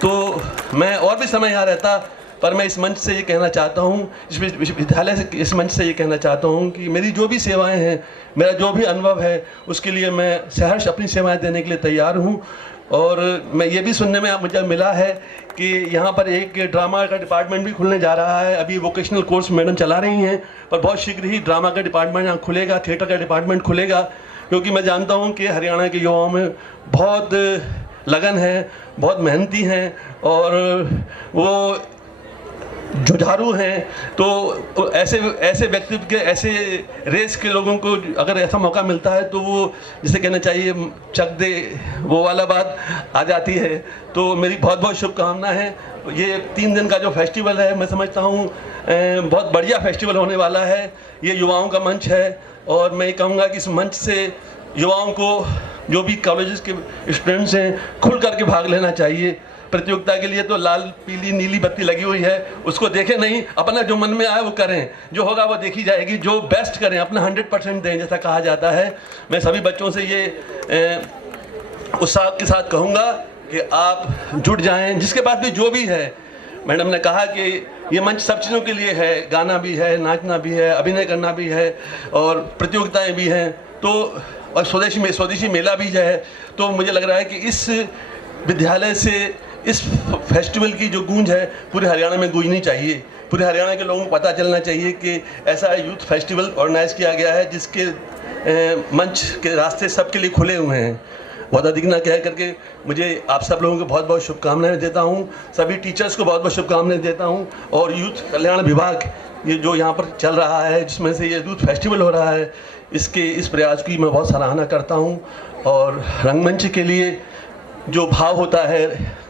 तो मैं और भी समय यहाँ रहता, पर मैं इस मंच से ये कहना चाहता हूँ, इस विश्वविद्यालय से इस मंच से ये कहना चाहता हूँ कि मेरी जो भी सेवाएं हैं, मेरा जो भी अनुभव है, उसके लिए मैं सहर्ष अपनी सेवाएं देने के लिए तैयार हूँ। और मैं ये भी सुनने में मुझे मिला है कि यहाँ पर एक ड्रामा का डिपार्टमेंट भी खुलने जा रहा है। अभी वोकेशनल कोर्स मैडम चला रही हैं, पर बहुत शीघ्र ही ड्रामा का डिपार्टमेंट यहाँ खुलेगा, थिएटर का डिपार्टमेंट खुलेगा। क्योंकि मैं जानता हूँ कि हरियाणा के युवाओं में बहुत लगन है, बहुत मेहनती हैं और वो जुझारू हैं। तो ऐसे व्यक्तित्व के, ऐसे रेस के लोगों को अगर ऐसा मौका मिलता है तो वो जिसे कहना चाहिए चक दे, वो वाला बात आ जाती है। तो मेरी बहुत बहुत शुभकामनाएं हैं। ये 3 दिन का जो फेस्टिवल है, मैं समझता हूँ बहुत बढ़िया फेस्टिवल होने वाला है। ये युवाओं का मंच है और मैं ये कहूँगा कि इस मंच से युवाओं को, जो भी कॉलेजेस के स्टूडेंट्स हैं, खुल करके भाग लेना चाहिए। प्रतियोगिता के लिए तो लाल पीली नीली बत्ती लगी हुई है, उसको देखें नहीं, अपना जो मन में आए वो करें, जो होगा वो देखी जाएगी। जो बेस्ट करें, अपना 100% दें, जैसा कहा जाता है। मैं सभी बच्चों से ये उत्साह के साथ कहूँगा कि आप जुट जाएं, जिसके पास भी जो भी है मैडम ने कहा कि ये मंच सब चीज़ों के लिए है, गाना भी है, नाचना भी है, अभिनय करना भी है और प्रतियोगिताएं भी हैं, तो और स्वदेशी मेला भी है। तो मुझे लग रहा है कि इस विद्यालय से इस फेस्टिवल की जो गूंज है पूरे हरियाणा में गूंजनी चाहिए। पूरे हरियाणा के लोगों को पता चलना चाहिए कि ऐसा यूथ फेस्टिवल ऑर्गेनाइज किया गया है जिसके मंच के रास्ते सबके लिए खुले हुए हैं। बहुत अधिक ना कह करके मुझे आप सब लोगों को बहुत बहुत शुभकामनाएं देता हूं, सभी टीचर्स को बहुत बहुत शुभकामनाएं देता हूं, और यूथ कल्याण विभाग ये जो यहाँ पर चल रहा है जिसमें से ये यूथ फेस्टिवल हो रहा है, इस प्रयास की मैं बहुत सराहना करता हूँ। और रंगमंच के लिए जो भाव होता है,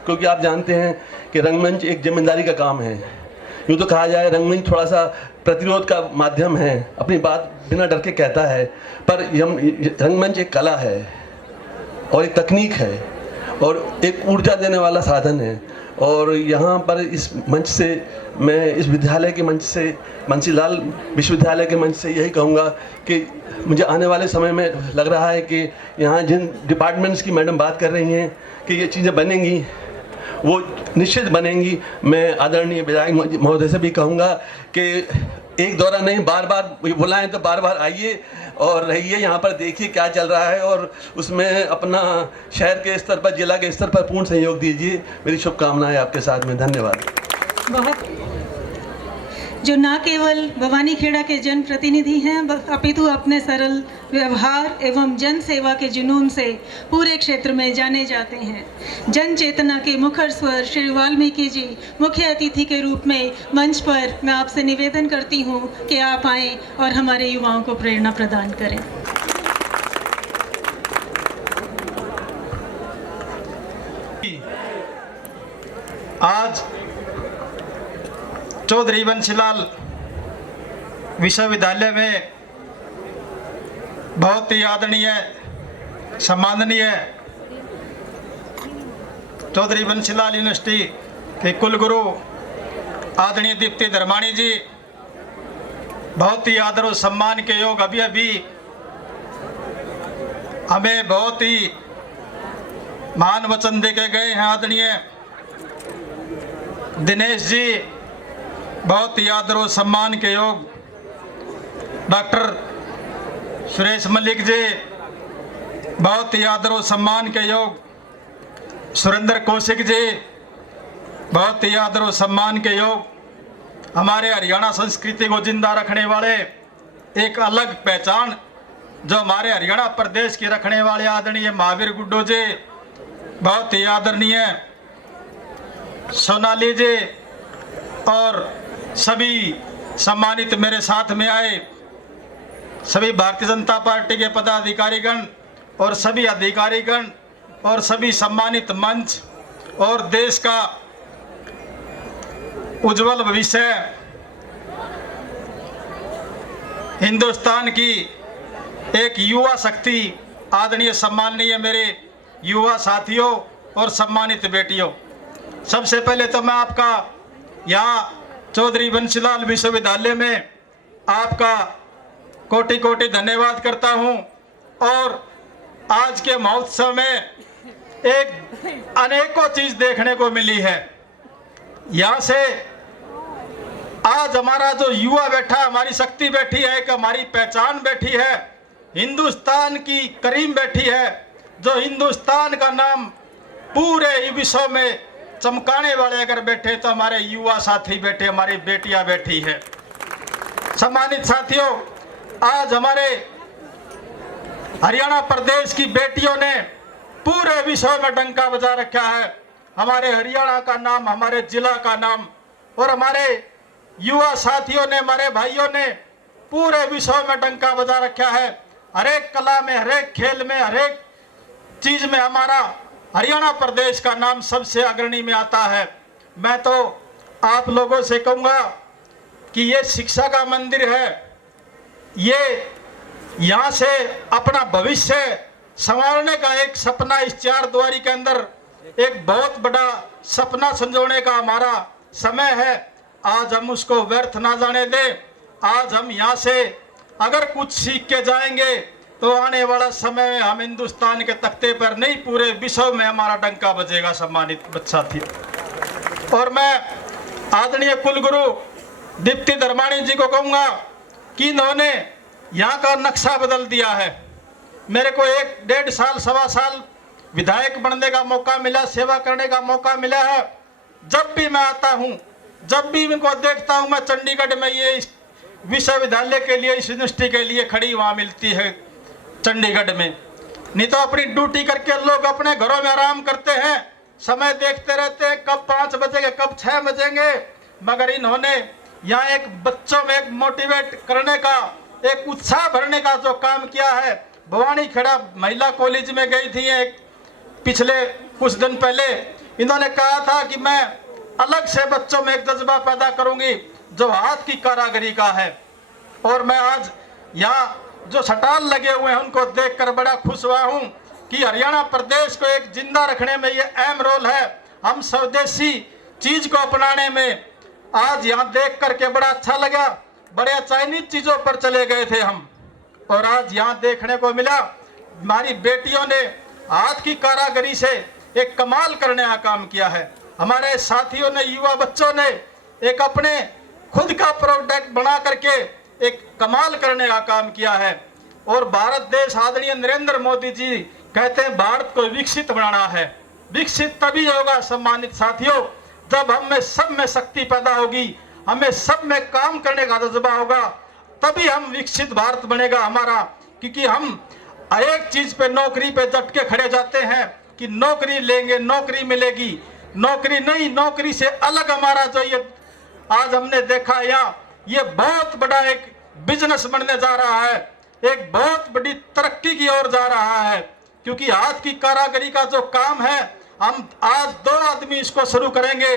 क्योंकि आप जानते हैं कि रंगमंच एक जिम्मेदारी का काम है। यूँ तो कहा जाए रंगमंच थोड़ा सा प्रतिरोध का माध्यम है, अपनी बात बिना डर के कहता है, पर रंगमंच एक कला है और एक तकनीक है और एक ऊर्जा देने वाला साधन है। और यहाँ पर इस मंच से मैं इस विद्यालय के मंच से, बंसीलाल विश्वविद्यालय के मंच से यही कहूँगा कि मुझे आने वाले समय में लग रहा है कि यहाँ जिन डिपार्टमेंट्स की मैडम बात कर रही हैं कि ये चीज़ें बनेंगी, वो निश्चित बनेंगी। मैं आदरणीय विधायक महोदय से भी कहूँगा कि एक दौरा नहीं, बार बार बुलाएं तो बार बार आइए और रहिए यहाँ पर, देखिए क्या चल रहा है और उसमें अपना शहर के स्तर पर, जिला के स्तर पर पूर्ण सहयोग दीजिए। मेरी शुभकामनाएं आपके साथ में। धन्यवाद। बहुत जो न केवल भवानीखेड़ा के जनप्रतिनिधि हैं अपितु अपने सरल व्यवहार एवं जन सेवा के जुनून से पूरे क्षेत्र में जाने जाते हैं। जन चेतना के मुखर स्वर श्री वाल्मीकि जी मुख्य अतिथि के रूप में मंच पर मैं आपसे निवेदन करती हूं कि आप आएं और हमारे युवाओं को प्रेरणा प्रदान करें। आज चौधरी बंसीलाल विश्वविद्यालय में बहुत ही आदरणीय सम्माननीय चौधरी बंसीलाल यूनिवर्सिटी के कुलगुरु आदरणीय दीप्ति धर्माणी जी बहुत ही आदर और सम्मान के योग अभी हमें बहुत ही महान वचन दे के गए हैं। आदरणीय दिनेश जी बहुत ही आदर और सम्मान के योग, डॉक्टर सुरेश मलिक जी बहुत ही आदर और सम्मान के योग, सुरेंद्र कौशिक जी बहुत ही आदर और सम्मान के योग, हमारे हरियाणा संस्कृति को जिंदा रखने वाले, एक अलग पहचान जो हमारे हरियाणा प्रदेश की रखने वाले आदरणीय महावीर गुड्डो जी बहुत ही आदरणीय, सोनाली जी और सभी सम्मानित मेरे साथ में आए सभी भारतीय जनता पार्टी के पदाधिकारीगण और सभी अधिकारीगण और सभी सम्मानित मंच और देश का उज्जवल भविष्य हिंदुस्तान की एक युवा शक्ति आदरणीय सम्माननीय मेरे युवा साथियों और सम्मानित बेटियों, सबसे पहले तो मैं आपका यहाँ चौधरी बंसीलाल विश्वविद्यालय में आपका कोटि कोटि धन्यवाद करता हूँ। और आज के महोत्सव में एक अनेकों चीज देखने को मिली है। यहाँ से आज हमारा जो युवा बैठा, हमारी शक्ति बैठी है, एक हमारी पहचान बैठी है, हिंदुस्तान की करीम बैठी है, जो हिंदुस्तान का नाम पूरे विश्व में चमकाने वाले अगर बैठे तो हमारे युवा साथी बैठे, हमारी बेटियां बैठी है। सम्मानित साथियों, आज हमारे हरियाणा प्रदेश की बेटियों ने पूरे विश्व में डंका बजा रखा है। हमारे हरियाणा का नाम, हमारे जिला का नाम, और हमारे युवा साथियों ने, हमारे भाइयों ने पूरे विश्व में डंका बजा रखा है। हर एक कला में, हर एक खेल में, हर एक चीज में हमारा हरियाणा प्रदेश का नाम सबसे अग्रणी में आता है। मैं तो आप लोगों से कहूँगा कि ये शिक्षा का मंदिर है, ये यहाँ से अपना भविष्य संवारने का एक सपना इस चार द्वारी के अंदर एक बहुत बड़ा सपना संजोने का हमारा समय है। आज हम उसको व्यर्थ ना जाने दें। आज हम यहाँ से अगर कुछ सीख के जाएंगे तो आने वाला समय में हम हिंदुस्तान के तख्ते पर नहीं, पूरे विश्व में हमारा डंका बजेगा। सम्मानित साथियों, और मैं आदरणीय कुलगुरु दीप्ति धर्माणी जी को कहूँगा कि इन्होंने यहाँ का नक्शा बदल दिया है। मेरे को 1-1.5 साल 1.25 साल विधायक बनने का मौका मिला, सेवा करने का मौका मिला है। जब भी मैं आता हूँ, जब भी इनको देखता हूँ, मैं चंडीगढ़ में ये विश्वविद्यालय के लिए, इस यूनिवर्सिटी के लिए खड़ी वहाँ मिलती है चंडीगढ़ में। नहीं तो अपनी ड्यूटी करके लोग अपने घरों में आराम करते हैं, समय देखते रहते हैं कब 5 बजेंगे कब 6 बजेंगे। मगर इन्होंने यहाँ एक बच्चों में एक मोटिवेट करने का, एक उत्साह भरने का जो काम किया है। भवानी खेड़ा महिला कॉलेज में गई थी एक पिछले कुछ दिन पहले, इन्होंने कहा था कि मैं अलग से बच्चों में एक जज्बा पैदा करूंगी जो हाथ की कारीगरी का है। और मैं आज यहाँ जो स्टॉल लगे हुए हैं उनको देखकर बड़ा खुश हुआ हूँ कि हरियाणा प्रदेश को एक जिंदा रखने में ये अहम रोल है। हम स्वदेशी चीज को अपनाने में आज यहाँ देख करके बड़ा अच्छा लगा। बड़े चाइनीज चीजों पर चले गए थे हम, और आज यहाँ देखने को मिला हमारी बेटियों ने हाथ की कारीगरी से एक कमाल करने का काम किया है। हमारे साथियों ने, युवा बच्चों ने एक अपने खुद का प्रोडक्ट बना करके एक कमाल करने का काम किया है। और भारत देश, आदरणीय नरेंद्र मोदी जी कहते हैं भारत को विकसित बनाना है। विकसित तभी होगा सम्मानित साथियों जब हम में सब में शक्ति पैदा होगी, हमें सब में काम करने का जज्बा होगा, तभी हम विकसित भारत बनेगा हमारा। क्योंकि हम एक चीज पे, नौकरी पे डट के खड़े जाते हैं कि नौकरी लेंगे, नौकरी मिलेगी। नौकरी नहीं, नौकरी से अलग हमारा जो ये आज हमने देखा यहाँ, ये बहुत बड़ा एक बिजनेस बनने जा रहा है, एक बहुत बड़ी तरक्की की ओर जा रहा है। क्योंकि हाथ की कारीगरी का जो काम है, हम आज 2 आदमी इसको शुरू करेंगे,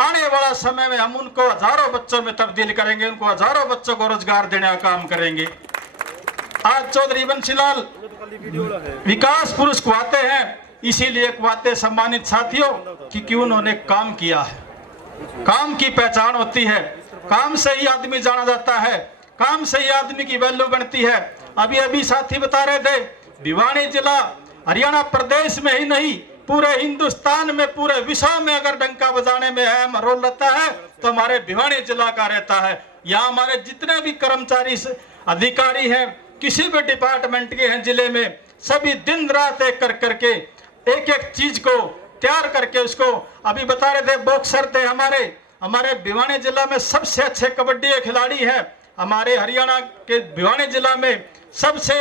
आने वाला समय में हम उनको हजारों बच्चों में तब्दील करेंगे, उनको हजारों बच्चों को रोजगार देने का काम करेंगे। आज चौधरी बंसीलाल विकास पुरुष कहते हैं, इसीलिए कहते सम्मानित साथियों कि उन्होंने काम किया है। काम की पहचान होती है, काम से ही आदमी जाना जाता है, काम से ही आदमी की वैल्यू बनती है। अभी अभी साथी बता रहे थे, भिवानी जिला हरियाणा प्रदेश में ही नहीं पूरे हिंदुस्तान में, पूरे विश्व में अगर डंका बजाने में अहम रोल रहता है तो हमारे भिवानी जिला का रहता है। यहाँ हमारे जितने भी कर्मचारी अधिकारी हैं, किसी भी डिपार्टमेंट के हैं जिले में, सभी दिन रात एक करके एक एक चीज को तैयार करके उसको, अभी बता रहे थे बॉक्सर थे हमारे भिवानी जिला में सबसे अच्छे कबड्डी के खिलाड़ी हैं। हमारे हरियाणा के भिवानी जिला में सबसे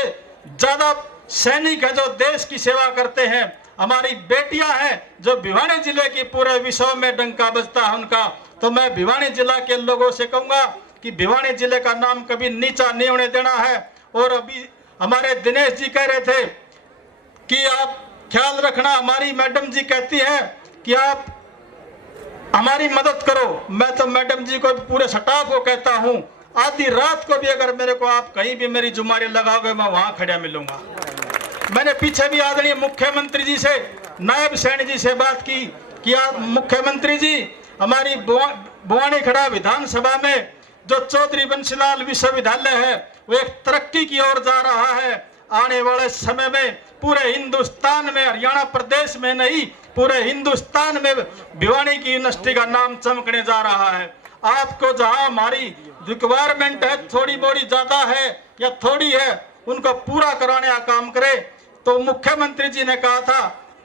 ज्यादा सैनिक है जो देश की सेवा करते हैं। हमारी बेटियां हैं जो भिवानी जिले की पूरे विश्व में डंका बजता है उनका। तो मैं भिवानी जिला के लोगों से कहूंगा कि भिवानी जिले का नाम कभी नीचा नहीं होने देना है। और अभी हमारे दिनेश जी कह रहे थे कि आप ख्याल रखना, हमारी मैडम जी कहती है कि आप हमारी मदद करो। मैं तो मैडम जी को पूरे स्टाफ को कहता हूँ, आधी रात को भी अगर मेरे को आप कहीं भी मेरी जुम्मेदारी लगाओगे, मैं वहां खड़ा मिलूंगा। मैंने पीछे भी आदरणीय मुख्यमंत्री जी से, नायब सैनी जी से बात की कि आप मुख्यमंत्री जी, हमारी भवानी खेड़ा विधानसभा में जो चौधरी बंसीलाल विश्वविद्यालय है वो एक तरक्की की ओर जा रहा है। आने वाले समय में पूरे हिंदुस्तान में, हरियाणा प्रदेश में नहीं, पूरे हिंदुस्तान में भिवानी की यूनिवर्सिटी का नाम चमकने जा रहा है। आपको जहां हमारी रिक्वायरमेंट है, थोड़ी बड़ी ज्यादा है या थोड़ी है, उनको पूरा कराने का काम करे। तो मुख्यमंत्री जी ने कहा था,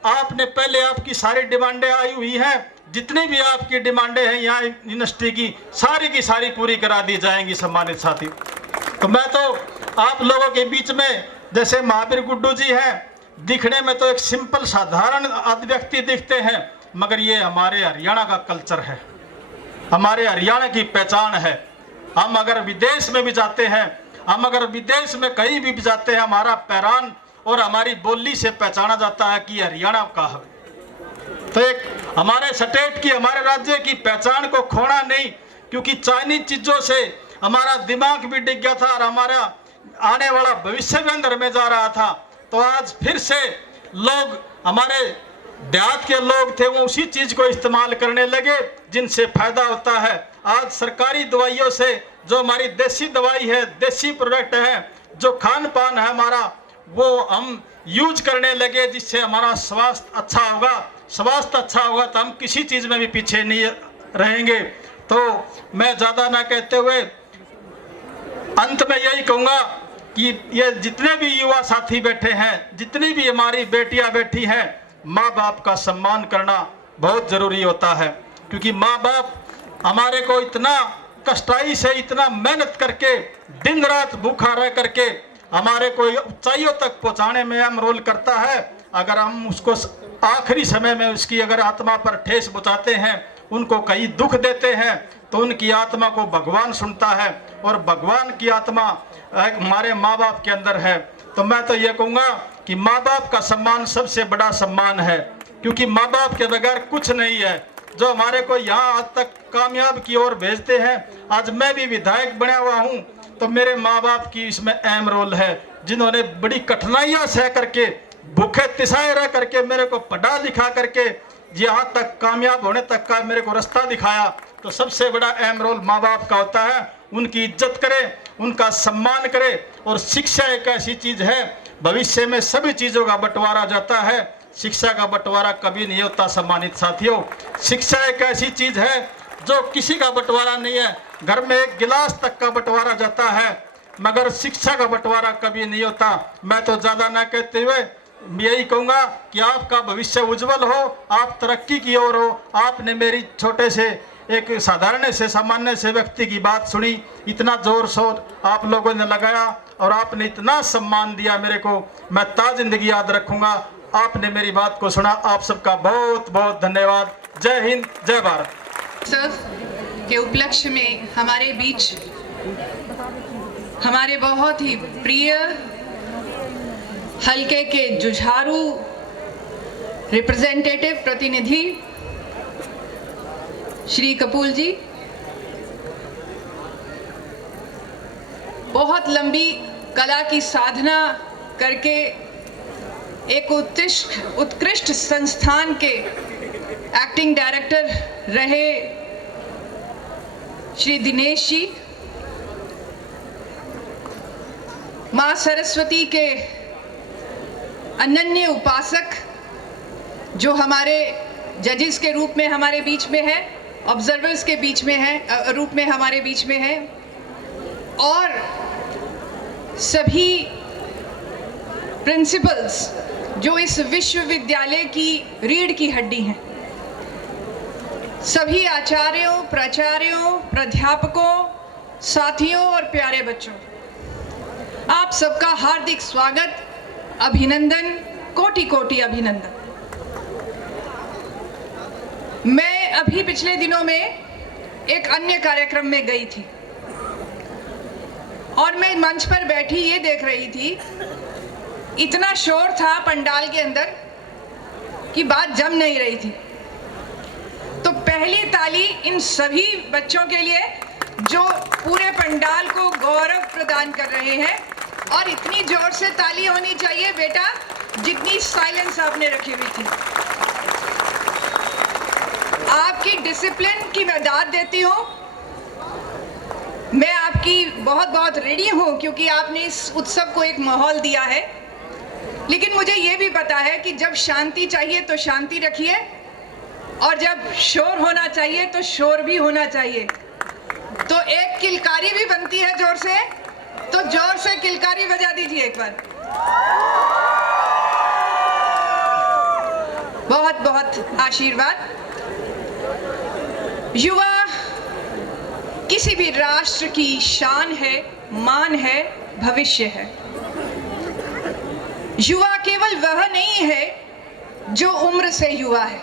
आपने पहले आपकी सारी डिमांडें आई हुई हैं, जितनी भी आपकी डिमांडें हैं यहाँ यूनिवर्सिटी की सारी पूरी करा दी जाएंगी सम्मानित साथी। तो मैं तो आप लोगों के बीच में, जैसे महावीर गुड्डू जी हैं, दिखने में तो एक सिंपल साधारण व्यक्ति दिखते हैं, मगर ये हमारे हरियाणा का कल्चर है, हमारे हरियाणा की पहचान है। हम अगर विदेश में भी जाते हैं, हम अगर विदेश में कहीं भी जाते हैं, हमारा पैरान और हमारी बोली से पहचाना जाता है कि हरियाणा का है। तो एक हमारे स्टेट की, हमारे राज्य की पहचान को खोना नहीं, क्योंकि चाइनीज चीजों से हमारा दिमाग भी डिग गया था और हमारा आने वाला भविष्य भी अंदर में जा रहा था। तो आज फिर से लोग, हमारे देहात के लोग थे, वो उसी चीज को इस्तेमाल करने लगे जिनसे फायदा होता है। आज सरकारी दवाइयों से, जो हमारी देसी दवाई है, देसी प्रोडक्ट है, जो खान पान है हमारा, वो हम यूज करने लगे, जिससे हमारा स्वास्थ्य अच्छा होगा। स्वास्थ्य अच्छा होगा तो हम किसी चीज में भी पीछे नहीं रहेंगे। तो मैं ज़्यादा ना कहते हुए अंत में यही कहूँगा कि ये जितने भी युवा साथी बैठे हैं, जितनी भी हमारी बेटियां बैठी हैं, माँ बाप का सम्मान करना बहुत ज़रूरी होता है। क्योंकि माँ बाप हमारे को इतना कष्टाई से, इतना मेहनत करके, दिन रात भूखा रह करके हमारे को ऊंचाइयों तक पहुँचाने में अहम रोल करता है। अगर हम उसको आखिरी समय में उसकी अगर आत्मा पर ठेस पहुँचाते हैं, उनको कई दुख देते हैं, तो उनकी आत्मा को भगवान सुनता है और भगवान की आत्मा हमारे माँ बाप के अंदर है। तो मैं तो ये कहूँगा कि माँ बाप का सम्मान सबसे बड़ा सम्मान है, क्योंकि माँ बाप के बगैर कुछ नहीं है। जो हमारे को यहाँ आज तक कामयाब की ओर भेजते हैं, आज मैं भी विधायक बना हुआ हूँ, तो मेरे माँ बाप की इसमें अहम रोल है, जिन्होंने बड़ी कठिनाइयाँ सह करके, भूखे तिसाए रह करके मेरे को पढ़ा लिखा करके यहाँ तक कामयाब होने तक का मेरे को रास्ता दिखाया। तो सबसे बड़ा अहम रोल माँ बाप का होता है। उनकी इज्जत करें, उनका सम्मान करें। और शिक्षा एक ऐसी चीज़ है, भविष्य में सभी चीज़ों का बंटवारा जाता है, शिक्षा का बंटवारा कभी नहीं होता। सम्मानित साथियों, शिक्षा एक ऐसी चीज़ है जो किसी का बंटवारा नहीं है। घर में एक गिलास तक का बंटवारा जाता है, मगर शिक्षा का बंटवारा कभी नहीं होता। मैं तो ज़्यादा ना कहते हुए यही कहूँगा कि आपका भविष्य उज्जवल हो, आप तरक्की की ओर हो। आपने मेरी छोटे से एक साधारण से सामान्य से व्यक्ति की बात सुनी, इतना जोर शोर आप लोगों ने लगाया और आपने इतना सम्मान दिया मेरे को, मैं ताज जिंदगी याद रखूँगा। आपने मेरी बात को सुना, आप सबका बहुत बहुत धन्यवाद। जय हिंद, जय भारत। सब के उपलक्ष्य में हमारे बीच हमारे बहुत ही प्रिय हल्के के जुझारू रिप्रेजेंटेटिव प्रतिनिधि श्री कपूर जी, बहुत लंबी कला की साधना करके एक उत्कृष्ट संस्थान के एक्टिंग डायरेक्टर रहे श्री दिनेश जी, माँ सरस्वती के अनन्य उपासक जो हमारे जजेस के रूप में हमारे बीच में है, ऑब्जर्वर्स के बीच में है, रूप में हमारे बीच में है, और सभी प्रिंसिपल्स जो इस विश्वविद्यालय की रीढ़ की हड्डी हैं, सभी आचार्यों, प्राचार्यों, प्राध्यापकों, साथियों और प्यारे बच्चों, आप सबका हार्दिक स्वागत, अभिनंदन, कोटि कोटि अभिनंदन। मैं अभी पिछले दिनों में एक अन्य कार्यक्रम में गई थी और मैं मंच पर बैठी ये देख रही थी, इतना शोर था पंडाल के अंदर कि बात जम नहीं रही थी। तो पहली ताली इन सभी बच्चों के लिए जो पूरे पंडाल को गौरव प्रदान कर रहे हैं, और इतनी जोर से ताली होनी चाहिए बेटा जितनी साइलेंस आपने रखी हुई थी। आपकी डिसिप्लिन की मैं दाद देती हूँ, मैं आपकी बहुत बहुत ऋणी हूँ क्योंकि आपने इस उत्सव को एक माहौल दिया है। लेकिन मुझे ये भी पता है कि जब शांति चाहिए तो शांति रखिए, और जब शोर होना चाहिए तो शोर भी होना चाहिए। तो एक किलकारी भी बनती है जोर से, तो जोर से किलकारी बजा दीजिए एक बार। बहुत बहुत आशीर्वाद। युवा किसी भी राष्ट्र की शान है, मान है, भविष्य है। युवा केवल वह नहीं है जो उम्र से युवा है।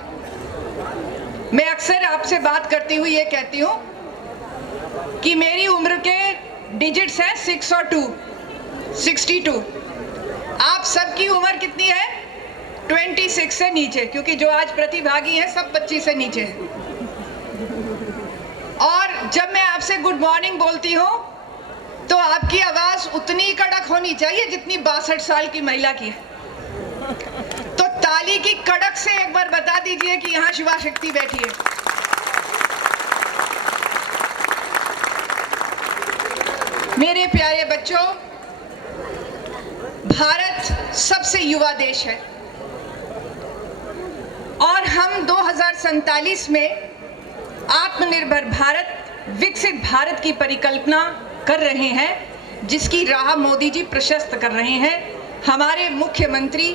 मैं अक्सर आपसे बात करती हुई ये कहती हूँ कि मेरी उम्र के डिजिट्स हैं 6 और 2, 62। आप सबकी उम्र कितनी है? 26 से नीचे, क्योंकि जो आज प्रतिभागी हैं सब 25 से नीचे हैं। और जब मैं आपसे गुड मॉर्निंग बोलती हूँ तो आपकी आवाज़ उतनी कड़क होनी चाहिए जितनी 62 साल की महिला की है। तो ताली की कड़क से एक बार बता दीजिए कि यहाँ शिवा शक्ति बैठी है। मेरे प्यारे बच्चों, भारत सबसे युवा देश है और हम 2047 में आत्मनिर्भर भारत, विकसित भारत की परिकल्पना कर रहे हैं, जिसकी राह मोदी जी प्रशस्त कर रहे हैं। हमारे मुख्यमंत्री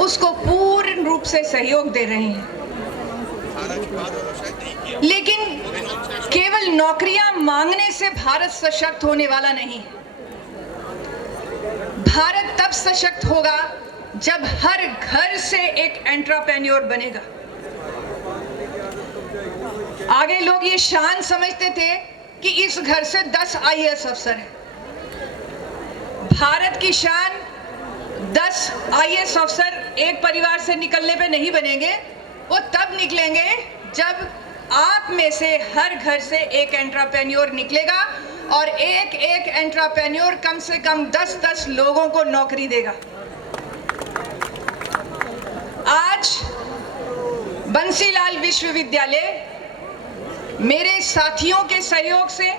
उसको पूर्ण रूप से सहयोग दे रहे हैं। लेकिन केवल नौकरियां मांगने से भारत सशक्त होने वाला नहीं है। भारत तब सशक्त होगा जब हर घर से एक एंटरप्रेन्योर बनेगा। आगे लोग ये शान समझते थे कि इस घर से 10 IAS अफसर हैं। भारत की शान 10 IAS अफसर एक परिवार से निकलने पे नहीं बनेंगे, वो तब निकलेंगे जब आप में से हर घर से एक एंटरप्रेन्योर निकलेगा और एक एक एंटरप्रेन्योर कम से कम 10-10 लोगों को नौकरी देगा। आज बंसीलाल विश्वविद्यालय मेरे साथियों के सहयोग से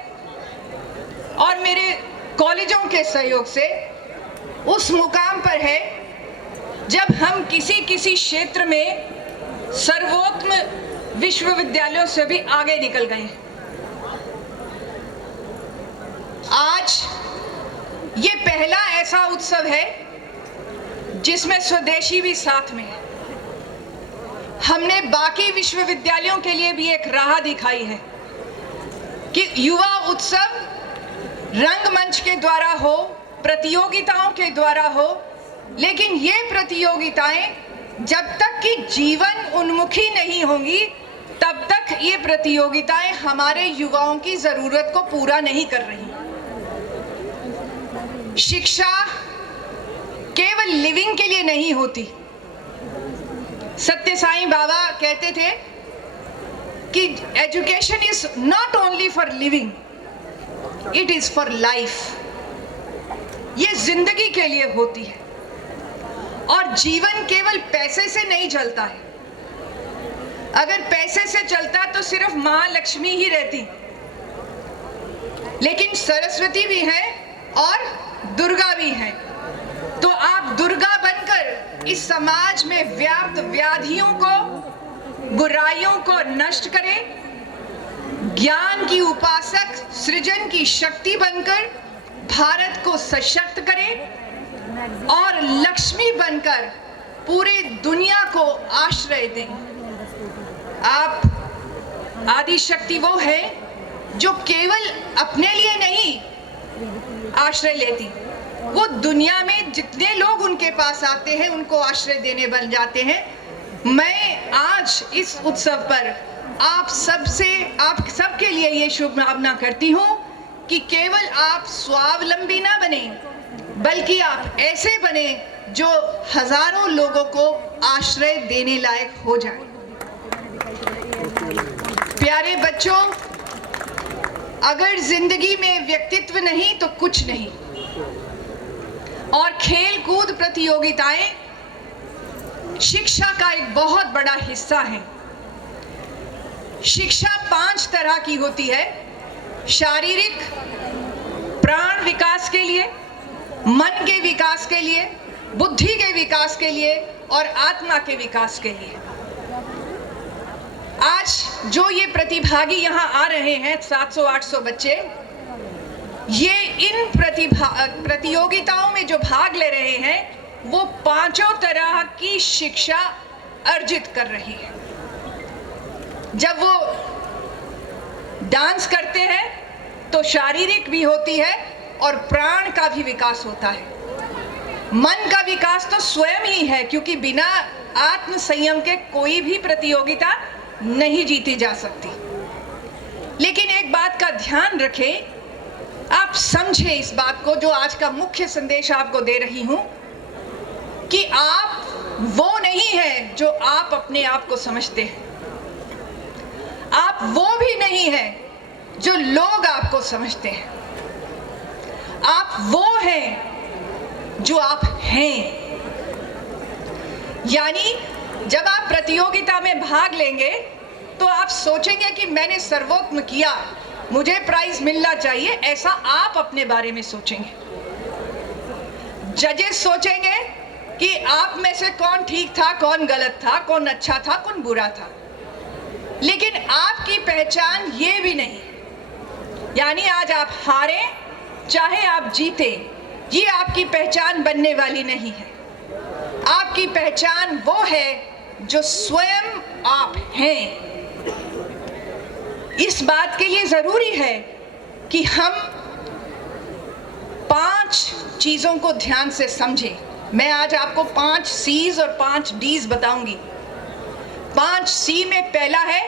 और मेरे कॉलेजों के सहयोग से उस मुकाम पर है जब हम किसी क्षेत्र में सर्वोत्तम विश्वविद्यालयों से भी आगे निकल गए हैं। आज ये पहला ऐसा उत्सव है जिसमें स्वदेशी भी साथ में है। हमने बाकी विश्वविद्यालयों के लिए भी एक राह दिखाई है कि युवा उत्सव रंगमंच के द्वारा हो, प्रतियोगिताओं के द्वारा हो, लेकिन ये प्रतियोगिताएं जब तक कि जीवन उन्मुखी नहीं होंगी तब तक ये प्रतियोगिताएं हमारे युवाओं की जरूरत को पूरा नहीं कर रही। शिक्षा केवल लिविंग के लिए नहीं होती। सत्य साईं बाबा कहते थे कि education is not only for living, it is for life. ये जिंदगी के लिए होती है और जीवन केवल पैसे से नहीं चलता है। अगर पैसे से चलता तो सिर्फ महालक्ष्मी ही रहती, लेकिन सरस्वती भी है और दुर्गा भी है। तो आप दुर्गा बनकर इस समाज में व्याप्त व्याधियों को, बुराइयों को नष्ट करें, ज्ञान की उपासक, सृजन की शक्ति बनकर भारत को सशक्त करें और लक्ष्मी बनकर पूरी दुनिया को आश्रय दें। आप आदि शक्ति वो है जो केवल अपने लिए नहीं आश्रय लेती, वो दुनिया में जितने लोग उनके पास आते हैं उनको आश्रय देने बन जाते हैं। मैं आज इस उत्सव पर आप सबके लिए ये शुभकामना करती हूँ कि केवल आप स्वावलंबी ना बने, बल्कि आप ऐसे बने जो हजारों लोगों को आश्रय देने लायक हो जाए। प्यारे बच्चों, अगर जिंदगी में व्यक्तित्व नहीं तो कुछ नहीं, और खेल कूद प्रतियोगिताएं शिक्षा का एक बहुत बड़ा हिस्सा है। शिक्षा 5 तरह की होती है: शारीरिक, प्राण विकास के लिए, मन के विकास के लिए, बुद्धि के विकास के लिए और आत्मा के विकास के लिए। आज जो ये प्रतिभागी यहाँ आ रहे हैं 700-800 बच्चे, ये इन प्रतियोगिताओं में जो भाग ले रहे हैं वो 5 तरह की शिक्षा अर्जित कर रही है। जब वो डांस करते हैं तो शारीरिक भी होती है और प्राण का भी विकास होता है। मन का विकास तो स्वयं ही है, क्योंकि बिना आत्म संयम के कोई भी प्रतियोगिता नहीं जीती जा सकती। लेकिन एक बात का ध्यान रखें, आप समझें इस बात को जो आज का मुख्य संदेश आपको दे रही हूं, कि आप वो नहीं है जो आप अपने आप को समझते हैं। आप वो भी नहीं है जो लोग आपको समझते हैं। आप वो हैं जो आप हैं। यानी जब आप प्रतियोगिता में भाग लेंगे तो आप सोचेंगे कि मैंने सर्वोत्तम किया, मुझे प्राइज मिलना चाहिए, ऐसा आप अपने बारे में सोचेंगे। जजेस सोचेंगे कि आप में से कौन ठीक था, कौन गलत था, कौन अच्छा था, कौन बुरा था। लेकिन आपकी पहचान ये भी नहीं, यानी आज आप हारे चाहे आप जीते, ये आपकी पहचान बनने वाली नहीं है। आपकी पहचान वो है जो स्वयं आप हैं। इस बात के लिए जरूरी है कि हम 5 चीजों को ध्यान से समझें। मैं आज आपको 5 C's और 5 D's बताऊंगी। 5 C में पहला है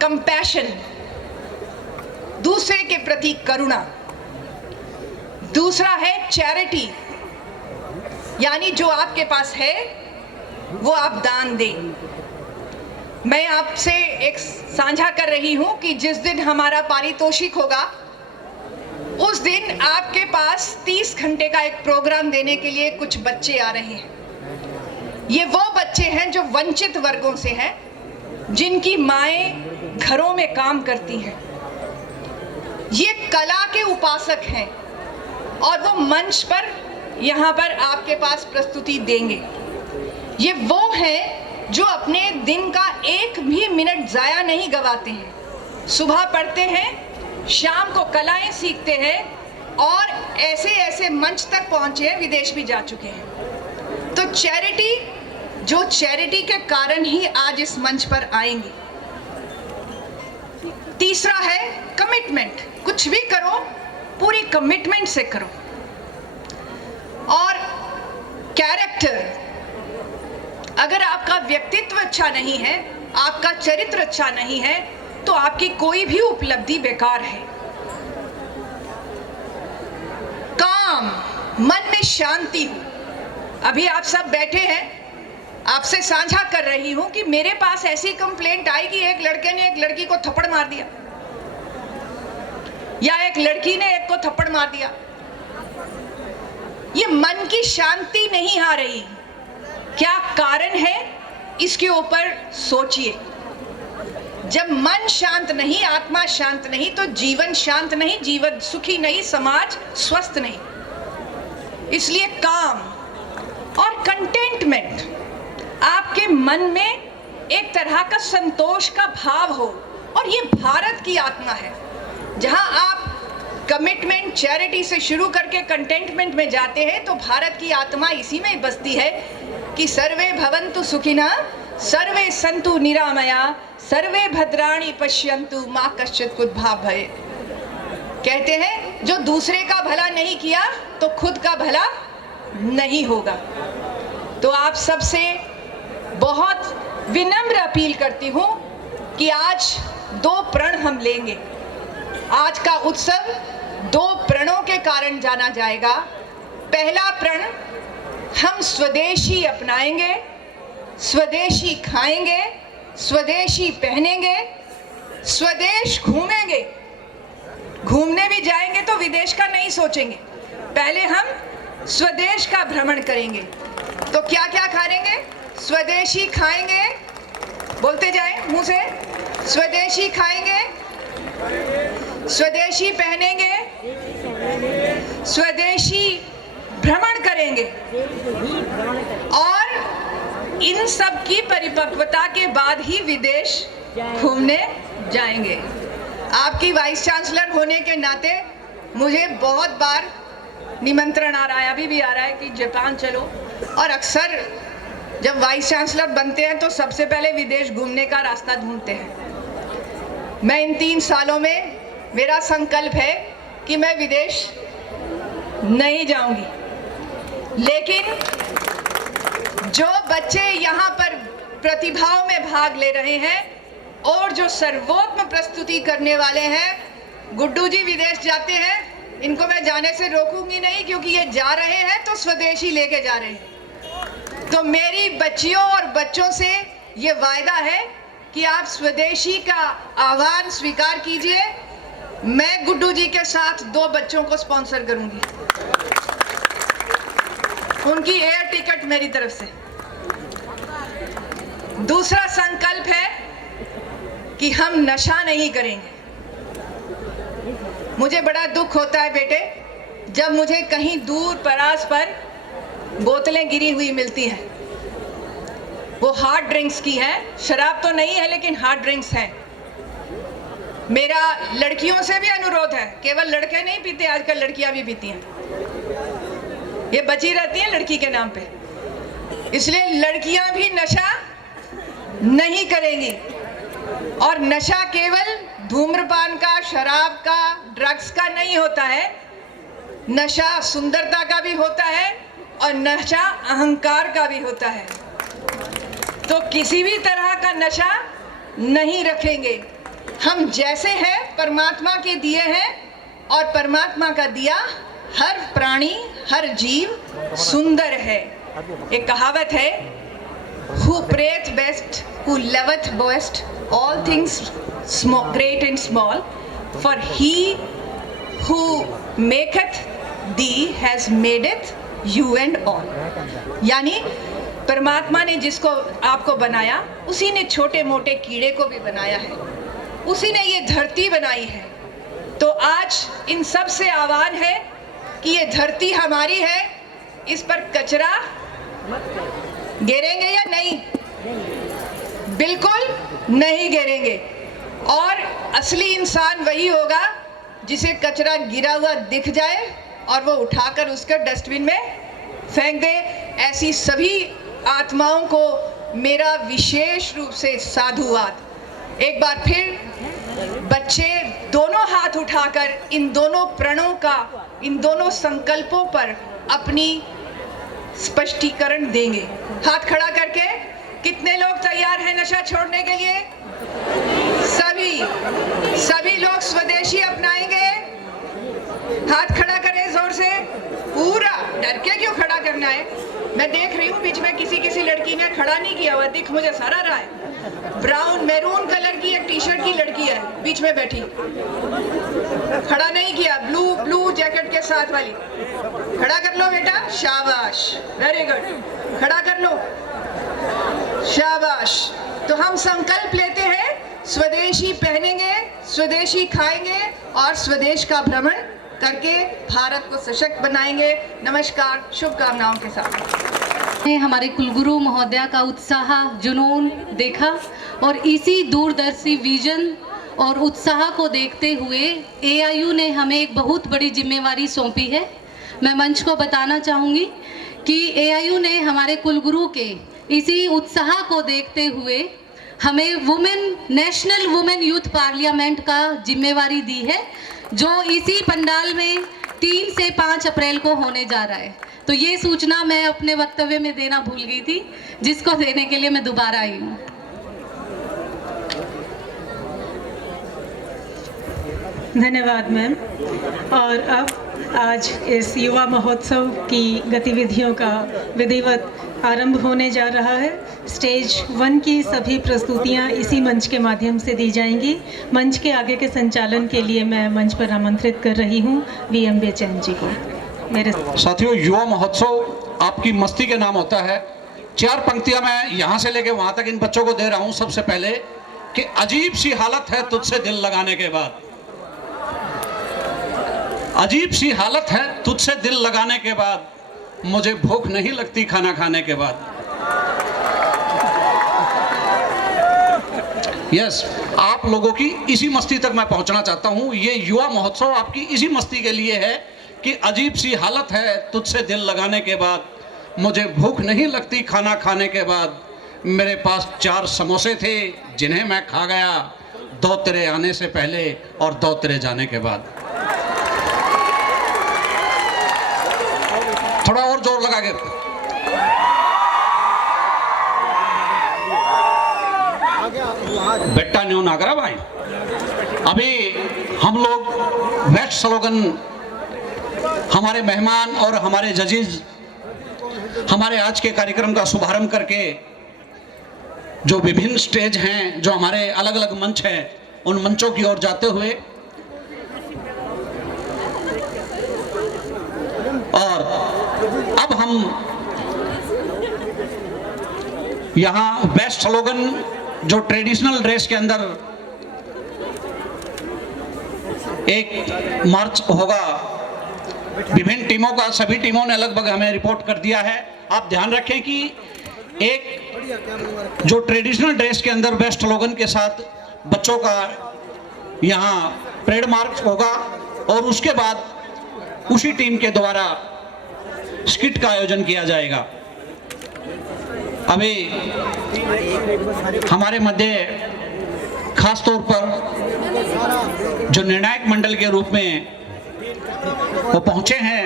कंपैशन, दूसरे के प्रति करुणा। दूसरा है चैरिटी, यानी जो आपके पास है वो आप दान दें। मैं आपसे एक साझा कर रही हूं कि जिस दिन हमारा पारितोषिक होगा उस दिन आपके पास 30 घंटे का एक प्रोग्राम देने के लिए कुछ बच्चे आ रहे हैं। ये वो बच्चे हैं जो वंचित वर्गों से हैं, जिनकी माएं घरों में काम करती हैं। ये कला के उपासक हैं और वो मंच पर यहाँ पर आपके पास प्रस्तुति देंगे। ये वो हैं जो अपने दिन का एक भी मिनट जाया नहीं गवाते हैं। सुबह पढ़ते हैं, शाम को कलाएं सीखते हैं और ऐसे ऐसे मंच तक पहुंचे हैं, विदेश भी जा चुके हैं। तो चैरिटी, जो चैरिटी के कारण ही आज इस मंच पर आएंगे। तीसरा है कमिटमेंट, कुछ भी करो पूरी कमिटमेंट से करो। और कैरेक्टर, अगर आपका व्यक्तित्व अच्छा नहीं है, आपका चरित्र अच्छा नहीं है, तो आपकी कोई भी उपलब्धि बेकार है। काम, मन में शांति हो। अभी आप सब बैठे हैं, आपसे साझा कर रही हूं कि मेरे पास ऐसी कंप्लेंट आई कि एक लड़के ने एक लड़की को थप्पड़ मार दिया, या एक लड़की ने एक को थप्पड़ मार दिया। ये मन की शांति नहीं आ रही। क्या कारण है, इसके ऊपर सोचिए। जब मन शांत नहीं, आत्मा शांत नहीं, तो जीवन शांत नहीं, जीवन सुखी नहीं, समाज स्वस्थ नहीं। इसलिए काम और कंटेंटमेंट, आपके मन में एक तरह का संतोष का भाव हो। और ये भारत की आत्मा है, जहां आप कमिटमेंट, चैरिटी से शुरू करके कंटेंटमेंट में जाते हैं, तो भारत की आत्मा इसी में बसती है कि सर्वे भवन्तु सुखिनः, सर्वे सन्तु निरामया, सर्वे भद्राणि पश्यन्तु, मा कश्चित् कुतभाग् भवेत्। कहते हैं जो दूसरे का भला नहीं किया तो खुद का भला नहीं होगा। तो आप सबसे बहुत विनम्र अपील करती हूँ कि आज 2 प्रण हम लेंगे। आज का उत्सव 2 प्रणों के कारण जाना जाएगा। पहला प्रण, हम स्वदेशी अपनाएंगे, स्वदेशी खाएंगे, स्वदेशी पहनेंगे, स्वदेश घूमेंगे। घूमने भी जाएंगे तो विदेश का नहीं सोचेंगे, पहले हम स्वदेश का भ्रमण करेंगे। तो क्या क्या खाएंगे? स्वदेशी खाएंगे, बोलते जाए मुंह से, स्वदेशी खाएंगे, स्वदेशी पहनेंगे, स्वदेशी भ्रमण करेंगे। और इन सब की परिपक्वता के बाद ही विदेश घूमने जाएंगे। आपकी वाइस चांसलर होने के नाते मुझे बहुत बार निमंत्रण आ रहा है, अभी भी आ रहा है कि जापान चलो। और अक्सर जब वाइस चांसलर बनते हैं तो सबसे पहले विदेश घूमने का रास्ता ढूंढते हैं। मैं इन 3 सालों में, मेरा संकल्प है कि मैं विदेश नहीं जाऊंगी, लेकिन जो बच्चे यहाँ पर प्रतिभाओं में भाग ले रहे हैं और जो सर्वोत्तम प्रस्तुति करने वाले हैं, गुड्डू जी विदेश जाते हैं, इनको मैं जाने से रोकूंगी नहीं, क्योंकि ये जा रहे हैं तो स्वदेशी लेके जा रहे हैं। तो मेरी बच्चियों और बच्चों से ये वायदा है कि आप स्वदेशी का आह्वान स्वीकार कीजिए। मैं गुड्डू जी के साथ 2 बच्चों को स्पॉन्सर करूंगी, उनकी एयर टिकट मेरी तरफ से। दूसरा संकल्प है कि हम नशा नहीं करेंगे। मुझे बड़ा दुख होता है बेटे, जब मुझे कहीं दूर परास पर बोतलें गिरी हुई मिलती हैं। वो हार्ड ड्रिंक्स की है। शराब तो नहीं है लेकिन हार्ड ड्रिंक्स हैं। मेरा लड़कियों से भी अनुरोध है, केवल लड़के नहीं पीते, आजकल लड़कियां भी पीती हैं। ये बची रहती हैं लड़की के नाम पे, इसलिए लड़कियां भी नशा नहीं करेंगी। और नशा केवल धूम्रपान का, शराब का, ड्रग्स का नहीं होता है। नशा सुंदरता का भी होता है और नशा अहंकार का भी होता है। तो किसी भी तरह का नशा नहीं रखेंगे। हम जैसे हैं परमात्मा के दिए हैं और परमात्मा का दिया हर प्राणी, हर जीव सुंदर है। एक कहावत है, who prayeth best, who loveth best, all things small, great and small, for he who maketh thee has madeth you and all। यानी परमात्मा ने जिसको आपको बनाया, उसी ने छोटे मोटे कीड़े को भी बनाया है, उसी ने ये धरती बनाई है। तो आज इन सब से आह्वान है कि ये धरती हमारी है, इस पर कचरा गिरेंगे या नहीं? बिल्कुल नहीं गिरेंगे। और असली इंसान वही होगा जिसे कचरा गिरा हुआ दिख जाए और वो उठाकर उसका डस्टबिन में फेंक दे। ऐसी सभी आत्माओं को मेरा विशेष रूप से साधुवाद। एक बार फिर बच्चे दोनों हाथ उठाकर इन दोनों प्रणों का, इन दोनों संकल्पों पर अपनी स्पष्टीकरण देंगे। हाथ खड़ा करके कितने लोग तैयार हैं नशा छोड़ने के लिए? सभी लोग स्वदेशी अपनाएंगे। हाथ खड़ा करें जोर से, पूरा। डर के क्यों खड़ा करना है? मैं देख रही हूँ बीच में किसी लड़की ने खड़ा नहीं किया हुआ, दिख मुझे सारा रहा है। ब्राउन मैरून कलर की एक टी शर्ट की लड़की है बीच में बैठी, खड़ा नहीं किया। ब्लू जैकेट के साथ वाली, खड़ा कर लो बेटा, शाबाश, वेरी गुड, खड़ा कर लो, शाबाश। तो हम संकल्प लेते हैं, स्वदेशी पहनेंगे, स्वदेशी खाएंगे और स्वदेश का भ्रमण करके भारत को सशक्त बनाएंगे। नमस्कार, शुभकामनाओं के साथ। हमारे कुलगुरु महोदया का उत्साह, जुनून देखा और इसी दूरदर्शी विजन और उत्साह को देखते हुए AIU ने हमें एक बहुत बड़ी जिम्मेवारी सौंपी है। मैं मंच को बताना चाहूँगी कि AIU ने हमारे कुलगुरु के इसी उत्साह को देखते हुए हमें नेशनल वुमेन यूथ पार्लियामेंट का जिम्मेवारी दी है, जो इसी पंडाल में 3 से 5 अप्रैल को होने जा रहा है। तो ये सूचना मैं अपने वक्तव्य में देना भूल गई थी, जिसको देने के लिए मैं दोबारा आई हूँ। धन्यवाद मैम। और अब आज इस युवा महोत्सव की गतिविधियों का विधिवत आरंभ होने जा रहा है। स्टेज 1 की सभी प्रस्तुतियां इसी मंच के माध्यम से दी जाएंगी। मंच के आगे के संचालन के लिए मैं मंच पर आमंत्रित कर रही हूं VM बेचैन जी को। मेरे साथियों, युवा महोत्सव आपकी मस्ती के नाम होता है। 4 पंक्तियां मैं यहाँ से लेके वहाँ तक इन बच्चों को दे रहा हूँ। सबसे पहले कि अजीब सी हालत है तुझसे दिल लगाने के बाद, अजीब सी हालत है तुझसे दिल लगाने के बाद, मुझे भूख नहीं लगती खाना खाने के बाद। यस, आप लोगों की इसी मस्ती तक मैं पहुंचना चाहता हूं। ये युवा महोत्सव आपकी इसी मस्ती के लिए है कि अजीब सी हालत है तुझसे दिल लगाने के बाद, मुझे भूख नहीं लगती खाना खाने के बाद। मेरे पास 4 समोसे थे जिन्हें मैं खा गया, 2 तेरे आने से पहले और 2 तेरे जाने के बाद। थोड़ा और जोर लगा के। बेटा न्यू नागरा भाई, अभी हम लोग बेस्ट स्लोगन, हमारे मेहमान और हमारे जजेस हमारे आज के कार्यक्रम का शुभारंभ करके जो विभिन्न स्टेज हैं, जो हमारे अलग अलग मंच हैं, उन मंचों की ओर जाते हुए और अब हम यहाँ बेस्ट स्लोगन जो ट्रेडिशनल ड्रेस के अंदर एक मार्च होगा विभिन्न टीमों का, सभी टीमों ने लगभग हमें रिपोर्ट कर दिया है। आप ध्यान रखें कि एक जो ट्रेडिशनल ड्रेस के अंदर बेस्ट स्लोगन के साथ बच्चों का यहाँ परेड मार्च होगा और उसके बाद उसी टीम के द्वारा स्किट का आयोजन किया जाएगा। अभी हमारे मध्य खास तौर पर जो निर्णायक मंडल के रूप में वो पहुंचे हैं,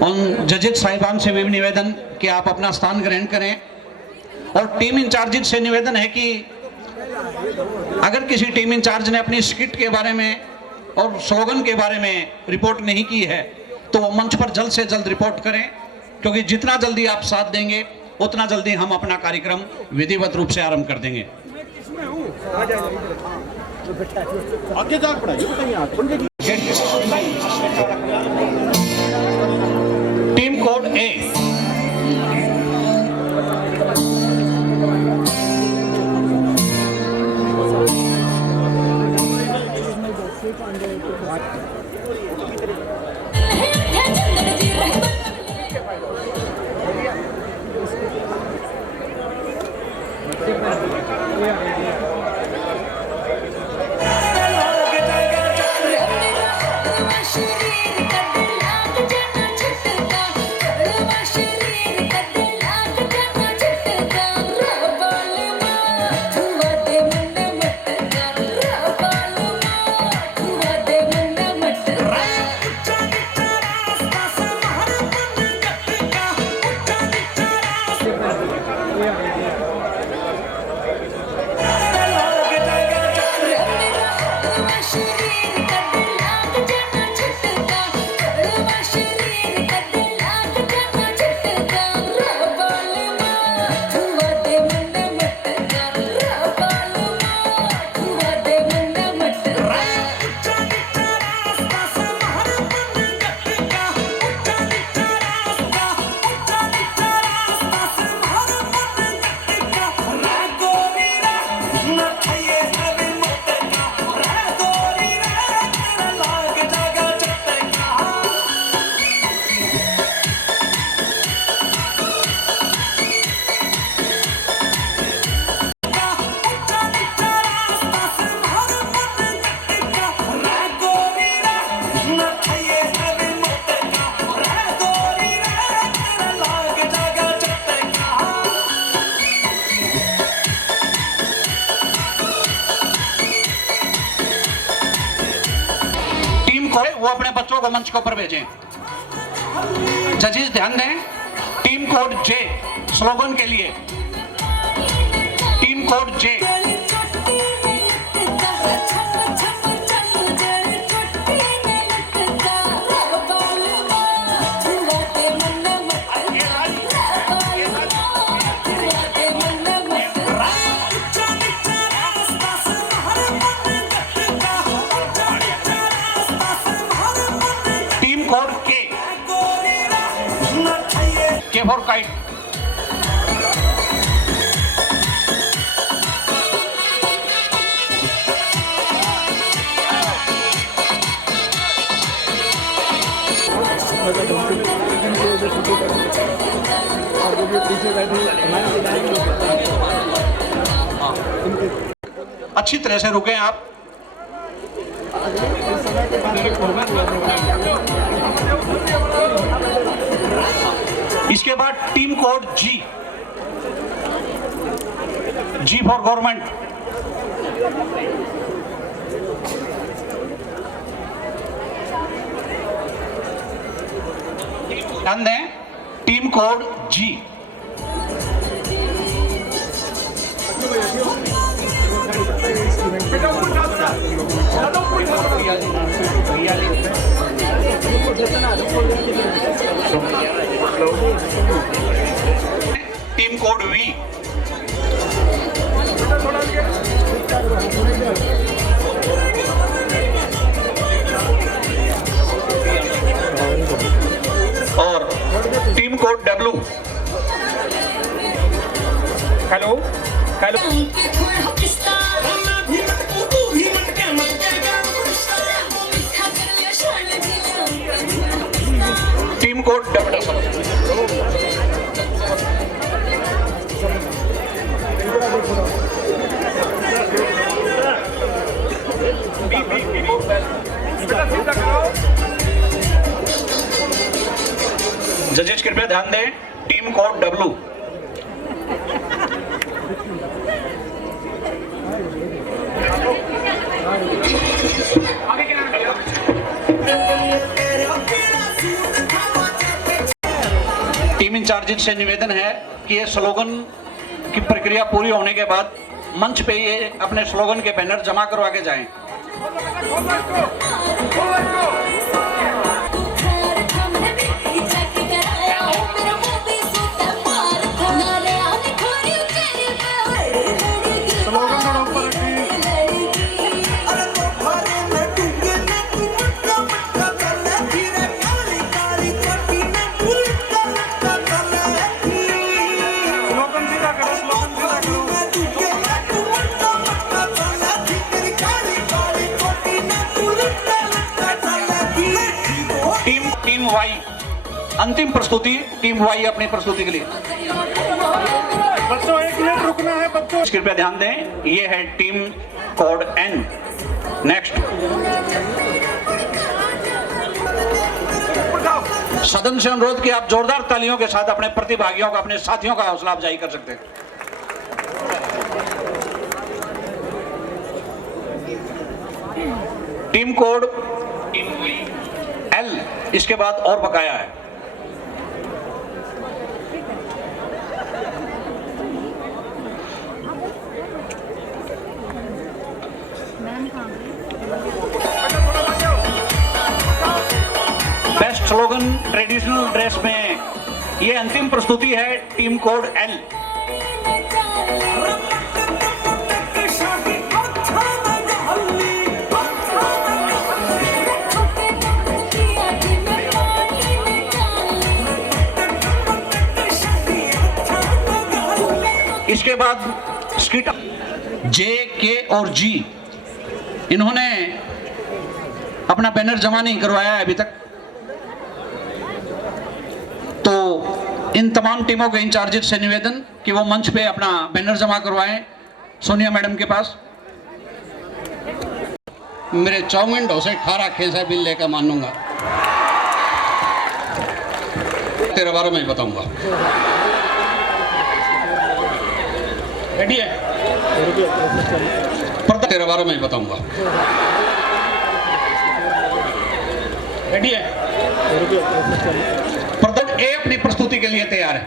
उन जजेस साहिबान से भी निवेदन कि आप अपना स्थान ग्रहण करें और टीम इंचार्ज से निवेदन है कि अगर किसी टीम इंचार्ज ने अपनी स्किट के बारे में और स्लोगन के बारे में रिपोर्ट नहीं की है तो वो मंच पर जल्द से जल्द रिपोर्ट करें, क्योंकि जितना जल्दी आप साथ देंगे उतना जल्दी हम अपना कार्यक्रम विधिवत रूप से आरंभ कर देंगे। टीम कोड ए, वो अपने बच्चों को मंच के ऊपर भेजें। जजेस ध्यान दें, टीम कोड जे स्लोगन के लिए, team code J. K for kite. अच्छी तरह से रुके आप। इसके बाद team code G, G for government. ध्यान दें, team code G. Team code V. और team code W. Hello hello. Team code W. जजेस कृपया ध्यान दें, team code W. Team incharge से निवेदन है कि ये स्लोगन की प्रक्रिया पूरी होने के बाद मंच पे ये अपने स्लोगन के बैनर जमा करवा के जाएं। टीम वाई अंतिम प्रस्तुति, टीम वाई अपनी प्रस्तुति के लिए। बच्चों 1 मिनट रुकना है बच्चों। कृपया ध्यान दें, ये है टीम कोड एन। नेक्स्ट। सदन से अनुरोध कि आप जोरदार तालियों के साथ अपने प्रतिभागियों का, अपने साथियों का हौसला अफजाई कर सकते हैं। टीम कोड एल इसके बाद और बकाया है। बेस्ट स्लोगन ट्रेडिशनल ड्रेस में ये अंतिम प्रस्तुति है, टीम कोड एल। इसके बाद स्किट जे, के और जी, इन्होंने अपना बैनर जमा नहीं करवाया है अभी तक, तो इन तमाम टीमों के इंचार्जेस से निवेदन कि वो मंच पे अपना बैनर जमा करवाएं सोनिया मैडम के पास। मेरे 54 ढोसे 18 खेसा बिल लेकर मानूंगा, तेरे बारे में बताऊंगा। रेडी है? तेरे बारे में बताऊंगा। रेडी है? प्रदर्शन ए अपनी प्रस्तुति के लिए तैयार है।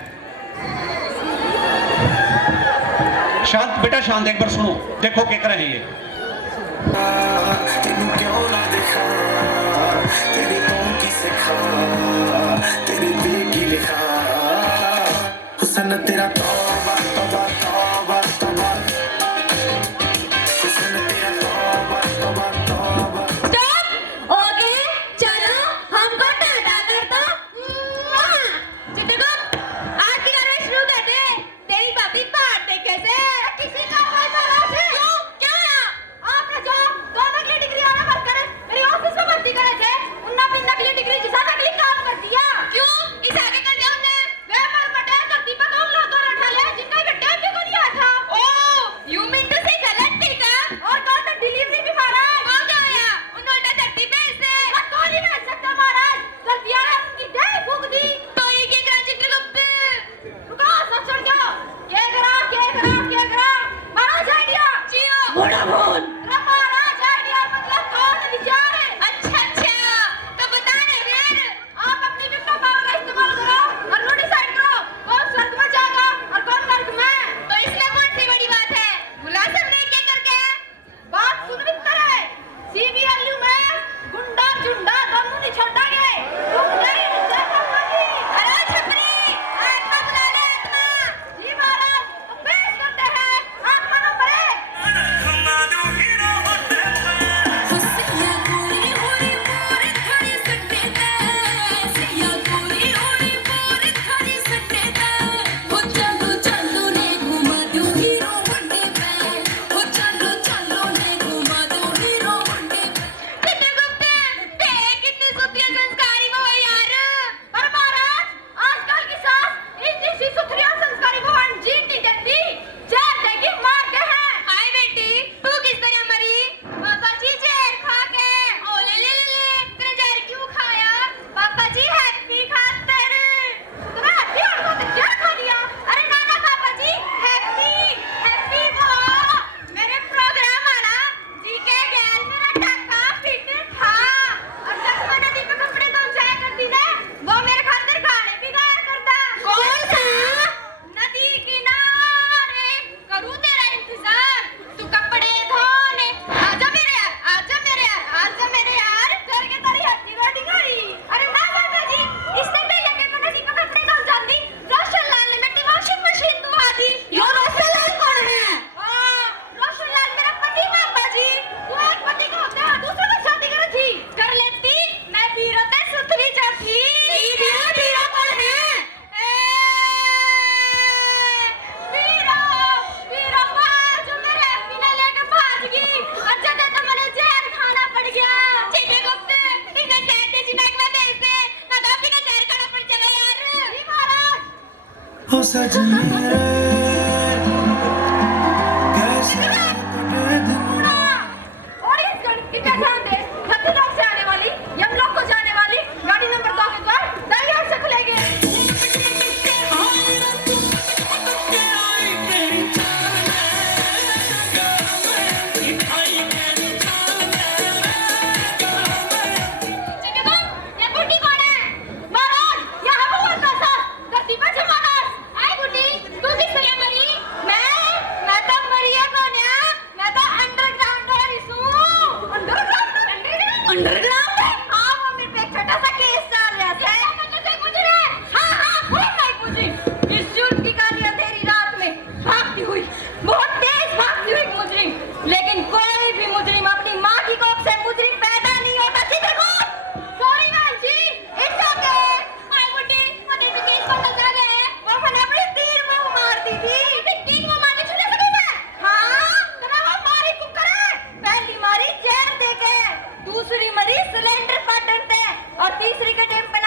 शांत बेटा, शांत, एक बार सुनो, देखो क्या कर रहे हैं ये। तेरा हो सजनी रे कैसे कटे दिन और इस कितने ध्यान दे खतरनाक से आने वाली यमलोक को जाने वाली गाड़ी नंबर 2 के द्वार तैयार से खुलेंगे। अंडरग्राउंड है? हाँ मम्मी पे एक छोटा सा केस चल रहा है। मतलब से गुजरे? हाँ हाँ खूब मैं गुजरी। इस जुर्म की काली अंधेरी रात में भागती हुई, बहुत तेज भागती हुई मुजरिम। लेकिन कोई भी मुजरिम अपनी माँ की कोख से मुजरिम पैदा नहीं होता। चित्रकूट। सॉरी मैम जी, इट्स ओके। आई बुड्ढी, मदर पे केस को चल रहा है। वो मैंने अपनी तीर मुंह मार दी थी। तीर मुंह मारने छुड़े से कैसे? हाँ, तो मैं वो मारी कुकर है। पहली मारी जेल देके, दूसरी मरी सिलेंडर फाटन से और तीसरी के टाइम पे